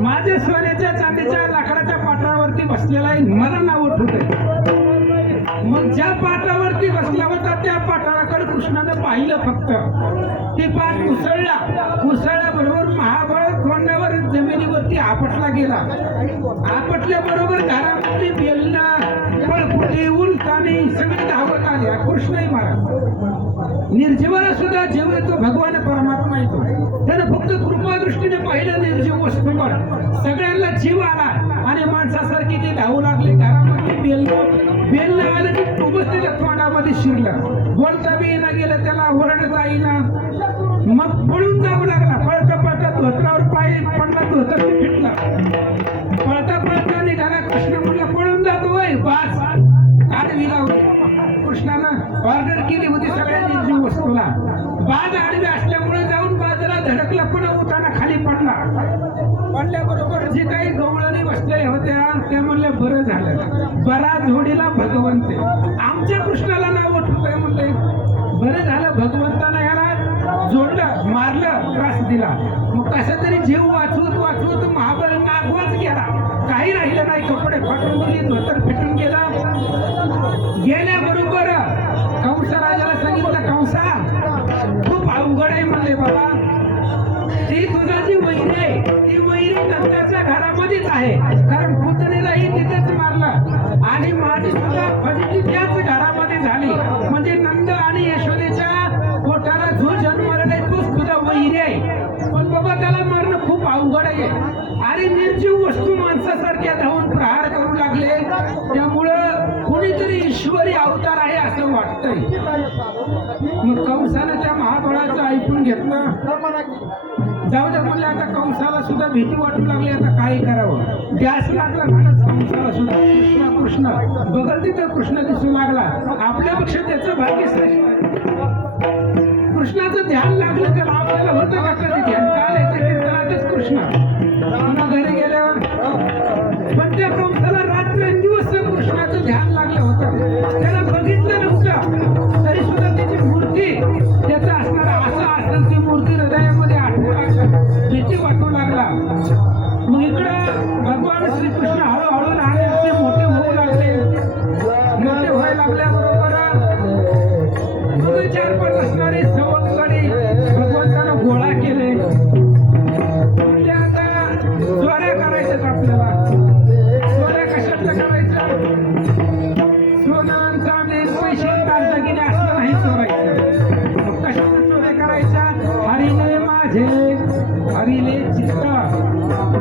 माझ्या सोन्याच्या चांदीच्या लाकडाच्या पाटावरती बसलेला आहे, मला नाव उठवतंय. मग ज्या पाटावरती बसला होता त्या पाटाकडे कृष्णानं पाहिलं फक्त. ते पाट उसळल्याबरोबर महाभारत तोंडावर जमिनीवरती आपटला गेला. आपटल्याबरोबर घरामध्ये बेलणं, पळपुटी, उलतानी सगळे धावत आले. कृष्णही महाराज निर्जीवाला सुद्धा जीव येतो, भगवान परमात्मा येतो. त्यानं फक्त कृपा दृष्टीने पाहिलं निर्जीव वस्तूवर, सगळ्यांना जीव आला आणि माणसासारखी ते धावू लागले. घरामध्ये बेलणं आलं की खूपच त्याच्या तोंडामध्ये शिरलं, बोलता बी येणं गेलं, त्याला ओरडता येईना. मग पळून जाऊ लागला. पळता धोत्रावर पाय पडला, धोतर फिटला. पळता निघाला. कृष्ण म्हणला पळून जातो वय बास आडवी लावली. कृष्णानं ऑर्डर केली होती सगळ्या निर्जीव वस्तूला. बाज आडवी असल्यामुळे जाऊन बाजूला धडकला, पण उताना खाली पडला. पडल्याबरोबर जे काही गवळणी बसलेल्या होत्या त्या म्हणल्या बरं झालं, बरा जोडीला भगवंत. आमच्या कृष्णाला नाव उठवतंय म्हणले, बरं झालं भगवंतानं याला जोडलं, मारलं, त्रास दिला. मग कसा तरी जीव वाचवत महाबळ नागवाच गेला. काही राहिलं नाही, कपडे फाटून गेली, धोतर फिटून गेला. गेल्याबरोबर कंस राजाला सांगितलं, कंसा खूप अवघड आहे म्हणले बाबा, ती तुझा जी वैरी आहे ती वैरी नंदाच्या घरामध्येच आहे, कारण पुतणीलाही तिथेच मारलं आणि माझी सुद्धा फजिती त्याच घरामध्ये झाली. म्हणजे नंद आणि यशोदेच्या पोटाला जो जन्म आलाय तोच तुझा वैरी आहे. पण बाबा त्याला मारणं खूप अवघड आहे. आणि निर्जीव वस्तू माणसासारख्या धावून प्रहार करू लागले, त्यामुळं कुणीतरी ईश्वरी अवतार आहे असं वाटतंय. मग कंसानं त्या महाबळाचं ऐकून घेतलं. जाऊ दे म्हणले, आता कंसाला सुद्धा भीती वाटू लागली, आता काय करावं. गॅस लागला म्हणत कंसाला सुद्धा कृष्ण कृष्ण बघल तिथं कृष्ण दिसू लागला. आपल्यापेक्षा त्याचं भाग्य श्रेष्ठ आहे. कृष्णाचं ध्यान लागलं त्याला. आपल्याला होतं का कधी ध्यान, काय कीर्तनातच कृष्ण. पुन्हा घरी गेल्यावर पण त्या कंसाला रात्रंदिवस कृष्णाचं ध्यान लागलं होतं. त्याला बघितलं नव्हतं तरी सुद्धा त्याची मूर्ती त्याचं असणार असं असं ती मूर्ती हृदयामध्ये आठवू लागला, भीती वाटू लागला. मग इकडं भगवान श्रीकृष्ण हळूहळू लहान मोठे होऊ लागले. मोठे व्हायला लागल्याबरोबर मग 4-5 असणारे सवंगडी भगवंतानं गोळा केले. म्हणजे आता चोऱ्या करायच्यात आपल्याला. चोऱ्या कशातल्या करायच्या, सोनं चांदी पैसे दागिने असलं नाही चोरायचं. मग कशातल्या चोऱ्या करायच्या, हरिले माझे हरिले चित्त.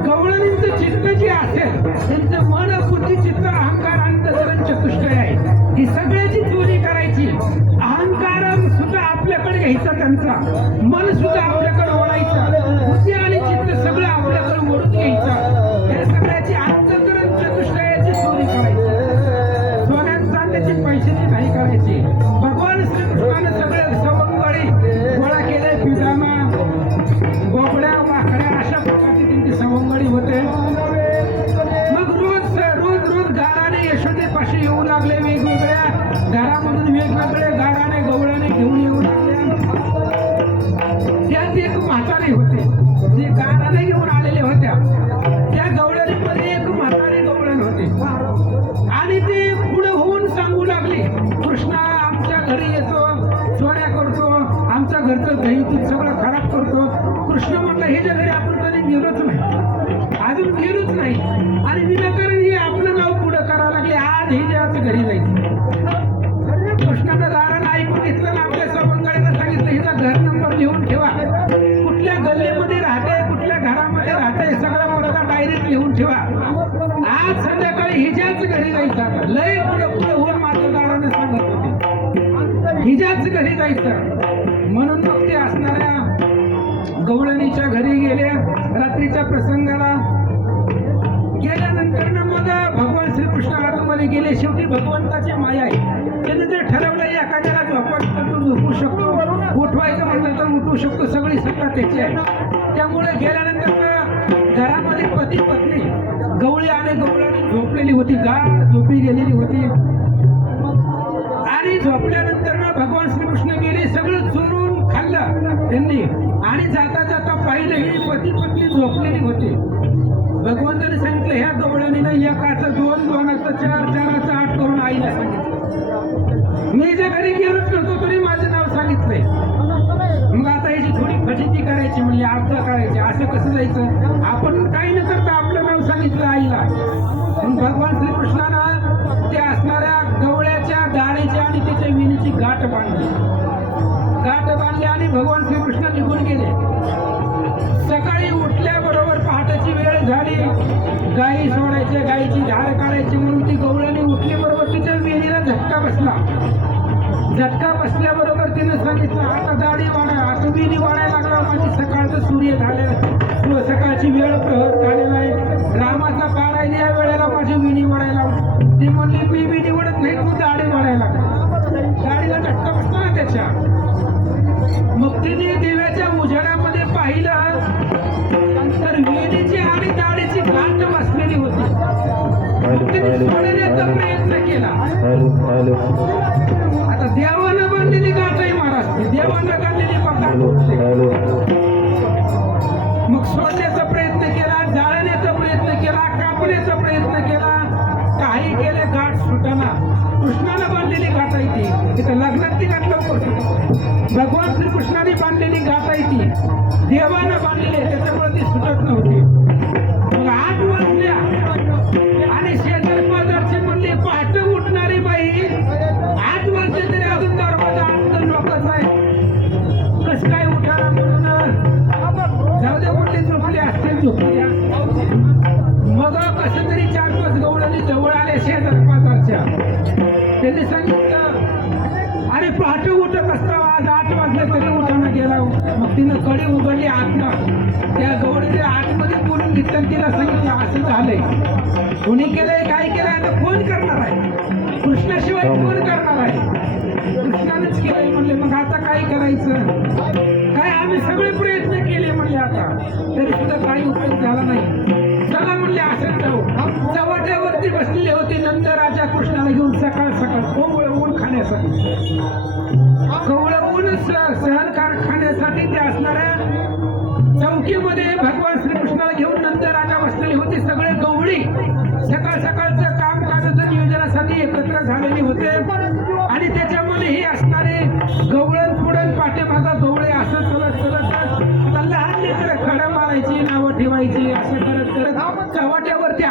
गवळणींचं चित्त जे असेल त्यांचं मन, बुद्धी, चित्त, अहंकार, अंतःकरण, चतुष्टय आहे. ही सगळ्याची चोरी करायची. अहंकार सुद्धा आपल्याकडे घ्यायचा, त्यांचा मन सुद्धा आपल्याकडे ओढायचं, बुद्धी आणि चित्त सगळं आपल्याकडे ओढून घ्यायचं. या सगळ्याची अंतःकरण चतुष्टयाची चोरी करायची. सोन्यात चांदीची पैशाची नाही करायची. भगवान श्रीकृष्णाने सगळे सवंगडी गोळा केले. पितामा, गोबड्या, वाकड्या अशा प्रकारची त्यांची सवंगडी होते. मग रोज गाराने यशोदेपाशी येऊ लागले. वेगवेगळ्या घरामधून वेगवेगळे गाराने गवळ्याने घेऊन येऊ लागले. त्यात एक म्हातारी होते, जे गाराने घेऊन आलेले होत्या. त्या गवळ्यांमध्ये एक म्हातारी गवळण होते आणि ते पुढे होऊन सांगू लागली, कृष्णा आमच्या घरी येतो, चोऱ्या करतो, आमच्या घरचं दही दूध सगळं खराब करतो. कृष्ण म्हणलं, हे ज्या घरी आपण कधी गेलोच नाही, अजून गेलोच नाही, आणि विनाकारण हे आपलं नाव पुढं करावं लागले. आज हे ज्याच्या घरी जायचं. कृष्णाचं गाणं ऐकून घेतलं ना, आपल्या सवंगडीला सांगितलं, हिचा घर नंबर लिहून ठेवा, कुठल्या गल्लीमध्ये राहते, कुठल्या घरामध्ये राहते, सगळा पत्ता डायरेक्ट लिहून ठेवा. आज संध्याकाळी हिच्याच घरी जायचं. लय पुढे होऊन माझ्या दाराने सांगत होते, हिच्याच घरी जायचं. म्हणून मग ते असणाऱ्या गवळणीच्या घरी गेल्या. रात्रीच्या प्रसंगाला गेल्यानंतर ना मग भगवान श्रीकृष्ण आतमध्ये गेले. शेवटी भगवंताची माया आहे. त्याने जर ठरवलं एखाद्याला झोपायचं तर तो झोपू शकतो, उठवायचं म्हटलं तर उठवू शकतो, सगळी सत्ता त्याची आहे. त्यामुळे गेल्यानंतर घरामध्ये पती पत्नी गवळी आणि गवळणी झोपलेली होती, गाढ झोपी गेलेली होती. आणि झोपल्यानंतर भगवान श्रीकृष्ण गेले सगळं चुरून खाल्लं त्यांनी आणि जाता जाता पाहिलं ही पती पत्नी झोपलेली होती. भगवंताने सांगितलं ह्या गवळणीनं एकाचं 2, 2चं 4, 4चं 8 करून आईला सांगितलं. मी ज्या घरी गेलोच नव्हतो तरी माझं नाव सांगितलंय. मग आता याची थोडी फजिती करायची म्हणजे अर्थ करायची. असं कसं जायचं? आपण काही न करता आपलं नाव सांगितलं आईला. मग भगवान श्रीकृष्णानं ते असणाऱ्या गवळ्याच्या डाळीच्या आणि त्याच्या विणीची गाठ बांधली आणि भगवान श्रीकृष्ण निघून गेले. सकाळी उठल्याबरोबर पहाटेची वेळ झाली, गाई सोडायच्या, गाईची धार काढायची म्हणून ती गवळणी उठली बरोबर तिच्या विहिरीला झटका बसल्याबरोबर तिने सांगितलं आता दाढी वाढा, आता विहिरी वाढायला लागला. माझी सकाळचं सूर्य झालेला, सकाळची वेळ प्रहर झालेला आहे. रामाचा पार आहे या वेळेला माझी विहिरी वाढायला. ती म्हणली मी विहिरी वाढत नाही, तू दाढी वाढायला लागला. दाढीला झटका बसला ना त्याच्या. मग तिने दिव्याच्या उजेडामध्ये पाहिलं तर विहिरीची आणि दाढीची गाठ बसलेली होती. तिने सोडण्याचा प्रयत्न केला. आता देवानं बांधलेली गाठ आहे महाराज, देवानं बांधलेली मग सोडण्याचा प्रयत्न केला, जाळण्याचा प्रयत्न केला, कापण्याचा प्रयत्न केला, काही केले, गाठ सुटाना. कृष्णानं बांधलेली गाठ आहे ती. तिथं लग्नात ती गाठ लवकर सुटते. भगवान श्रीकृष्णाने बांधलेली गाठ आहे ती, देवानं बांधलेली आहे, त्याच्यामुळे ती सुटत नव्हती. मग 8 वाजल्या आणि शेजार बाजारची म्हणली पहाटे उठणारी बाई 8 वाजले तरी अजून दरवाजा आतून लोकच आहे, कस काय उठायला म्हणून जाऊ दे म्हणली, झोपली असतील झोपल्या. मग कसं तरी 4-5 गवळणी जवळ आले शेजार बाजारच्या. त्यांनी सांगितलं अरे पहाटे उठत असता, आज 8 वाजले तरी उठाना गेला. मग तिनं कडी उघडली आतनं, त्या गवळीच्या आतमध्ये बोलून घेतलं. तिला सांगितलं असं झालंय, कोणी केलंय, काय केलंय, आता कोण करणार आहे? कृष्णाशिवाय कोण करणार आहे? कृष्णानेच केलंय म्हणले. मग आता काय करायचं? काय आम्ही सगळे प्रयत्न केले म्हणले, आता तरी सुद्धा काही उपयोग झाला नाही. चला म्हणले असं जाऊ. चव्हाट्यावरती बसलेले होते नंद राजा कृष्णाला घेऊन सकाळ कोवळं ऊन खाण्यासाठी. कोवळं ऊन सहन खाण्यासाठी ते असणाऱ्या चौकीमध्ये भगवान श्रीकृष्णाला घेऊन नंद राजा बसलेले होते. सगळे गवळी सकाळचं कामकाजाचं नियोजनासाठी एकत्र झालेले होते आणि त्याच्यामध्ये हे असणारे गवळण पुढण पाठीमागा गवळे असं चलत आता लहान लेकरं खडं मारायची, नावं ठेवायची, असं करत चव्हाट्यावरती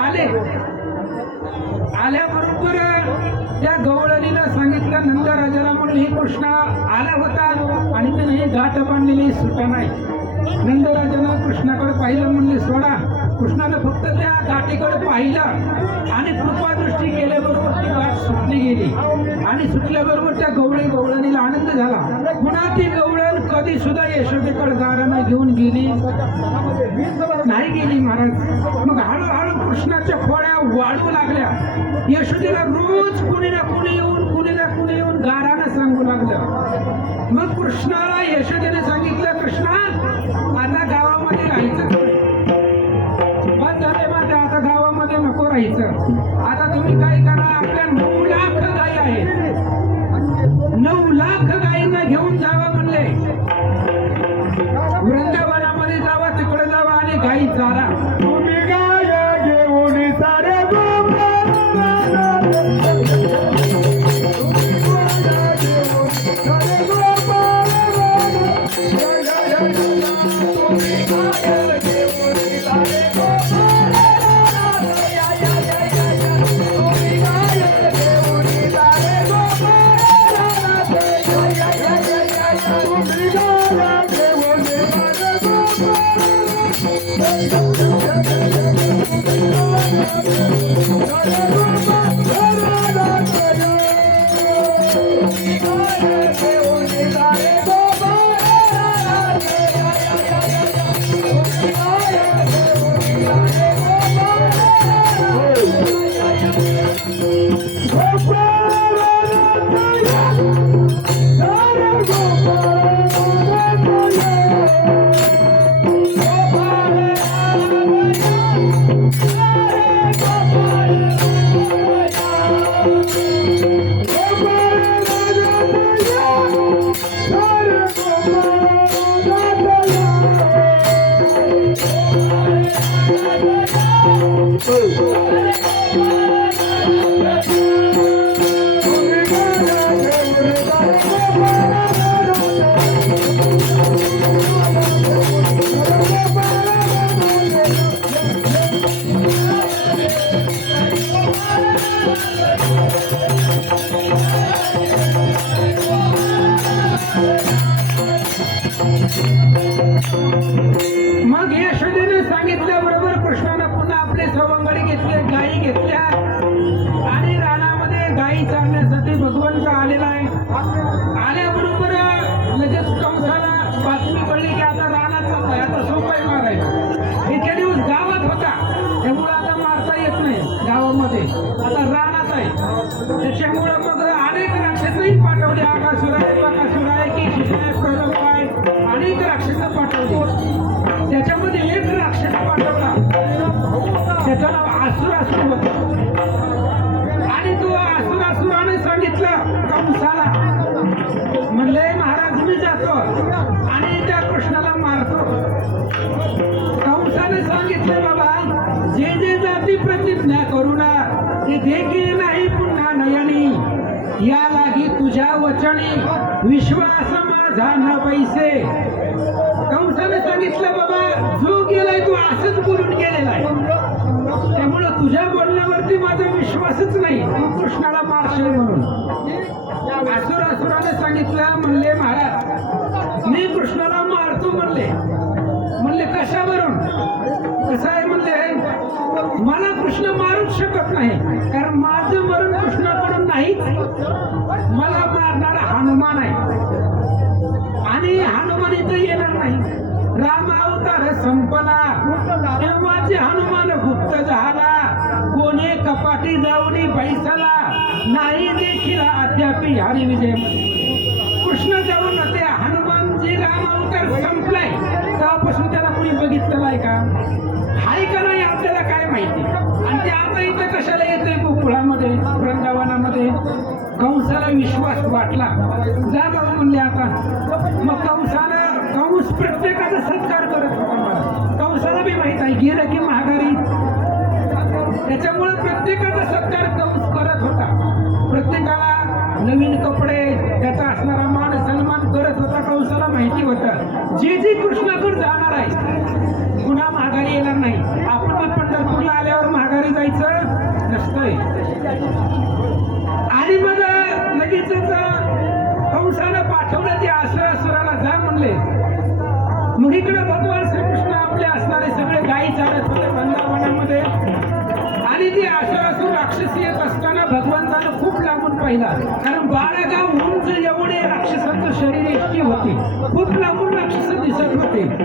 आल्याबरोबर त्या गवळणीनं सांगितलं नंदराजाला, म्हणून हे कृष्णा आला होता आणि त्याने हे गाठ बांधलेली सुटा नाही. नंदराजानं कृष्णाकडे पाहिलं, म्हणले सोडा. कृष्णानं फक्त त्या गाठीकडे पाहिलं आणि कृपादृष्टी केल्याबरोबर ती गाठ सुटली गेली आणि सुटल्याबरोबर त्या गवळणीला आनंद झाला. पुन्हा ती गवळण कधी सुद्धा यशोदेकडे गारानं घेऊन गेली नाही गेली महाराज. मग हळूहळू कृष्णाच्या खोड्या वाढू लागल्या. यशोदेला रोज कुणी ना कुणी येऊन गारानं सांगू लागलं. मग कृष्णाला यशोदेने सांगितलं, कृष्णा आता गावामध्ये राहायचं बस झाले, माझ्या आता गावामध्ये नको राहायचं. आता तुम्ही काय करा, आपल्या 9 लाख गायी आहेत, 9 लाख गायींना घेऊन जावा म्हणले. वृंदावनामध्ये जावा, तिकडे जावा आणि गायी चारा. तुम्ही गाय घेऊन सारे गोपाळ मग यशोदेने सांगितल्याबरोबर कृष्णानं पुन्हा आपले सवंगडी घेतले, गायी घेतल्या आणि रानामध्ये गायी चारण्यासाठी भगवंत आलेला आहे. आल्याबरोबर लगेच कंसाला बातमी कळली की आता रानात चाललाय, आता सोपाय मारायला. इतक्या दिवस गावात होता त्यामुळं आता मारता येत नाही गावामध्ये, आता रानात आहे. त्याच्यामुळं मग अनेक राक्षसही पाठवले, आकासुर आहे, बकासुर आहे, केशुर आहे, प्रलंब आहे, अनेक राक्षस पाठवले. त्याच्यामध्ये एक राक्षस पाठवला, त्याचं नाव असुरासुर होतं. आणि तो असुरासुराने सांगितलं कंसाला, म्हणले महाराज मी जातो आणि त्या कृष्णाला मारतो. कंसाने सांगितले बाबा जे जे जाती प्रतिज्ञा करूना ते देखील नाही पुन्हा नयनी, या लागी तुझ्या वचनी विश्वास माझा न पैसे. कंसाने सांगितलं बाबा जो गेलाय तो असंच बोलून गेलेला आहे, त्यामुळं तुझ्या बोलण्यावरती माझा विश्वासच नाही, तू कृष्णाला मारशील म्हणून. असुराने सांगितलं, म्हणले महाराज मी कृष्णाला मारतो म्हणले. म्हणले कशावरून? कसं आहे म्हणले, मला कृष्ण मारूच शकत नाही, कारण माझं मरण कृष्णाकडून नाही, मला मारणारा हनुमान आहे आणि हनुमान इथं येणार नाही. राम अवतार संपला तेव्हाचे हनुमान गुप्त झाला, कोणे कपाटी जाऊनी बैसला, नाही देखील अद्याप हरी विजय. कृष्ण जाऊन ते हनुमानजी राम अवतार संपलाय तेव्हापासून त्याला कोणी बघितलेलं आहे का? हाय का नाही आपल्याला काय माहिती. आणि ते आता इथं कशाला येतंय गोकुळामध्ये, वृंदावनामध्ये. कंसाला विश्वास वाटला, जा बाबा म्हणले आता. मग कंस प्रत्येकाचा सत्कार करत होता. कंसाला बी माहित आहे गेलं की महागारी, त्याच्यामुळे प्रत्येकाचा सत्कार कंस करत होता. प्रत्येकाला नवीन कपडे, त्याचा असणारा मान सन्मान करत होता. कंसाला माहिती होतं जे जे कृष्णाकडे जाणार आहे पुन्हा महागारी येणार नाही. आपण पंढरपूरला आल्यावर महागारी जायचं नसतंय. आणि मग लगेच कंसानं पाठवलं ते असुराला जा म्हणले. मग इकडे भगवान श्रीकृष्ण आपले असणारे सगळे गायी चालत होते वृंदावनामध्ये. आणि ते असुर राक्षस येत असताना भगवंतानं खूप लांबून पाहिला, कारण बाळगाव उंच एवढे राक्षसांचं शरीर इतकी होती, खूप लांबून राक्षस दिसत होते.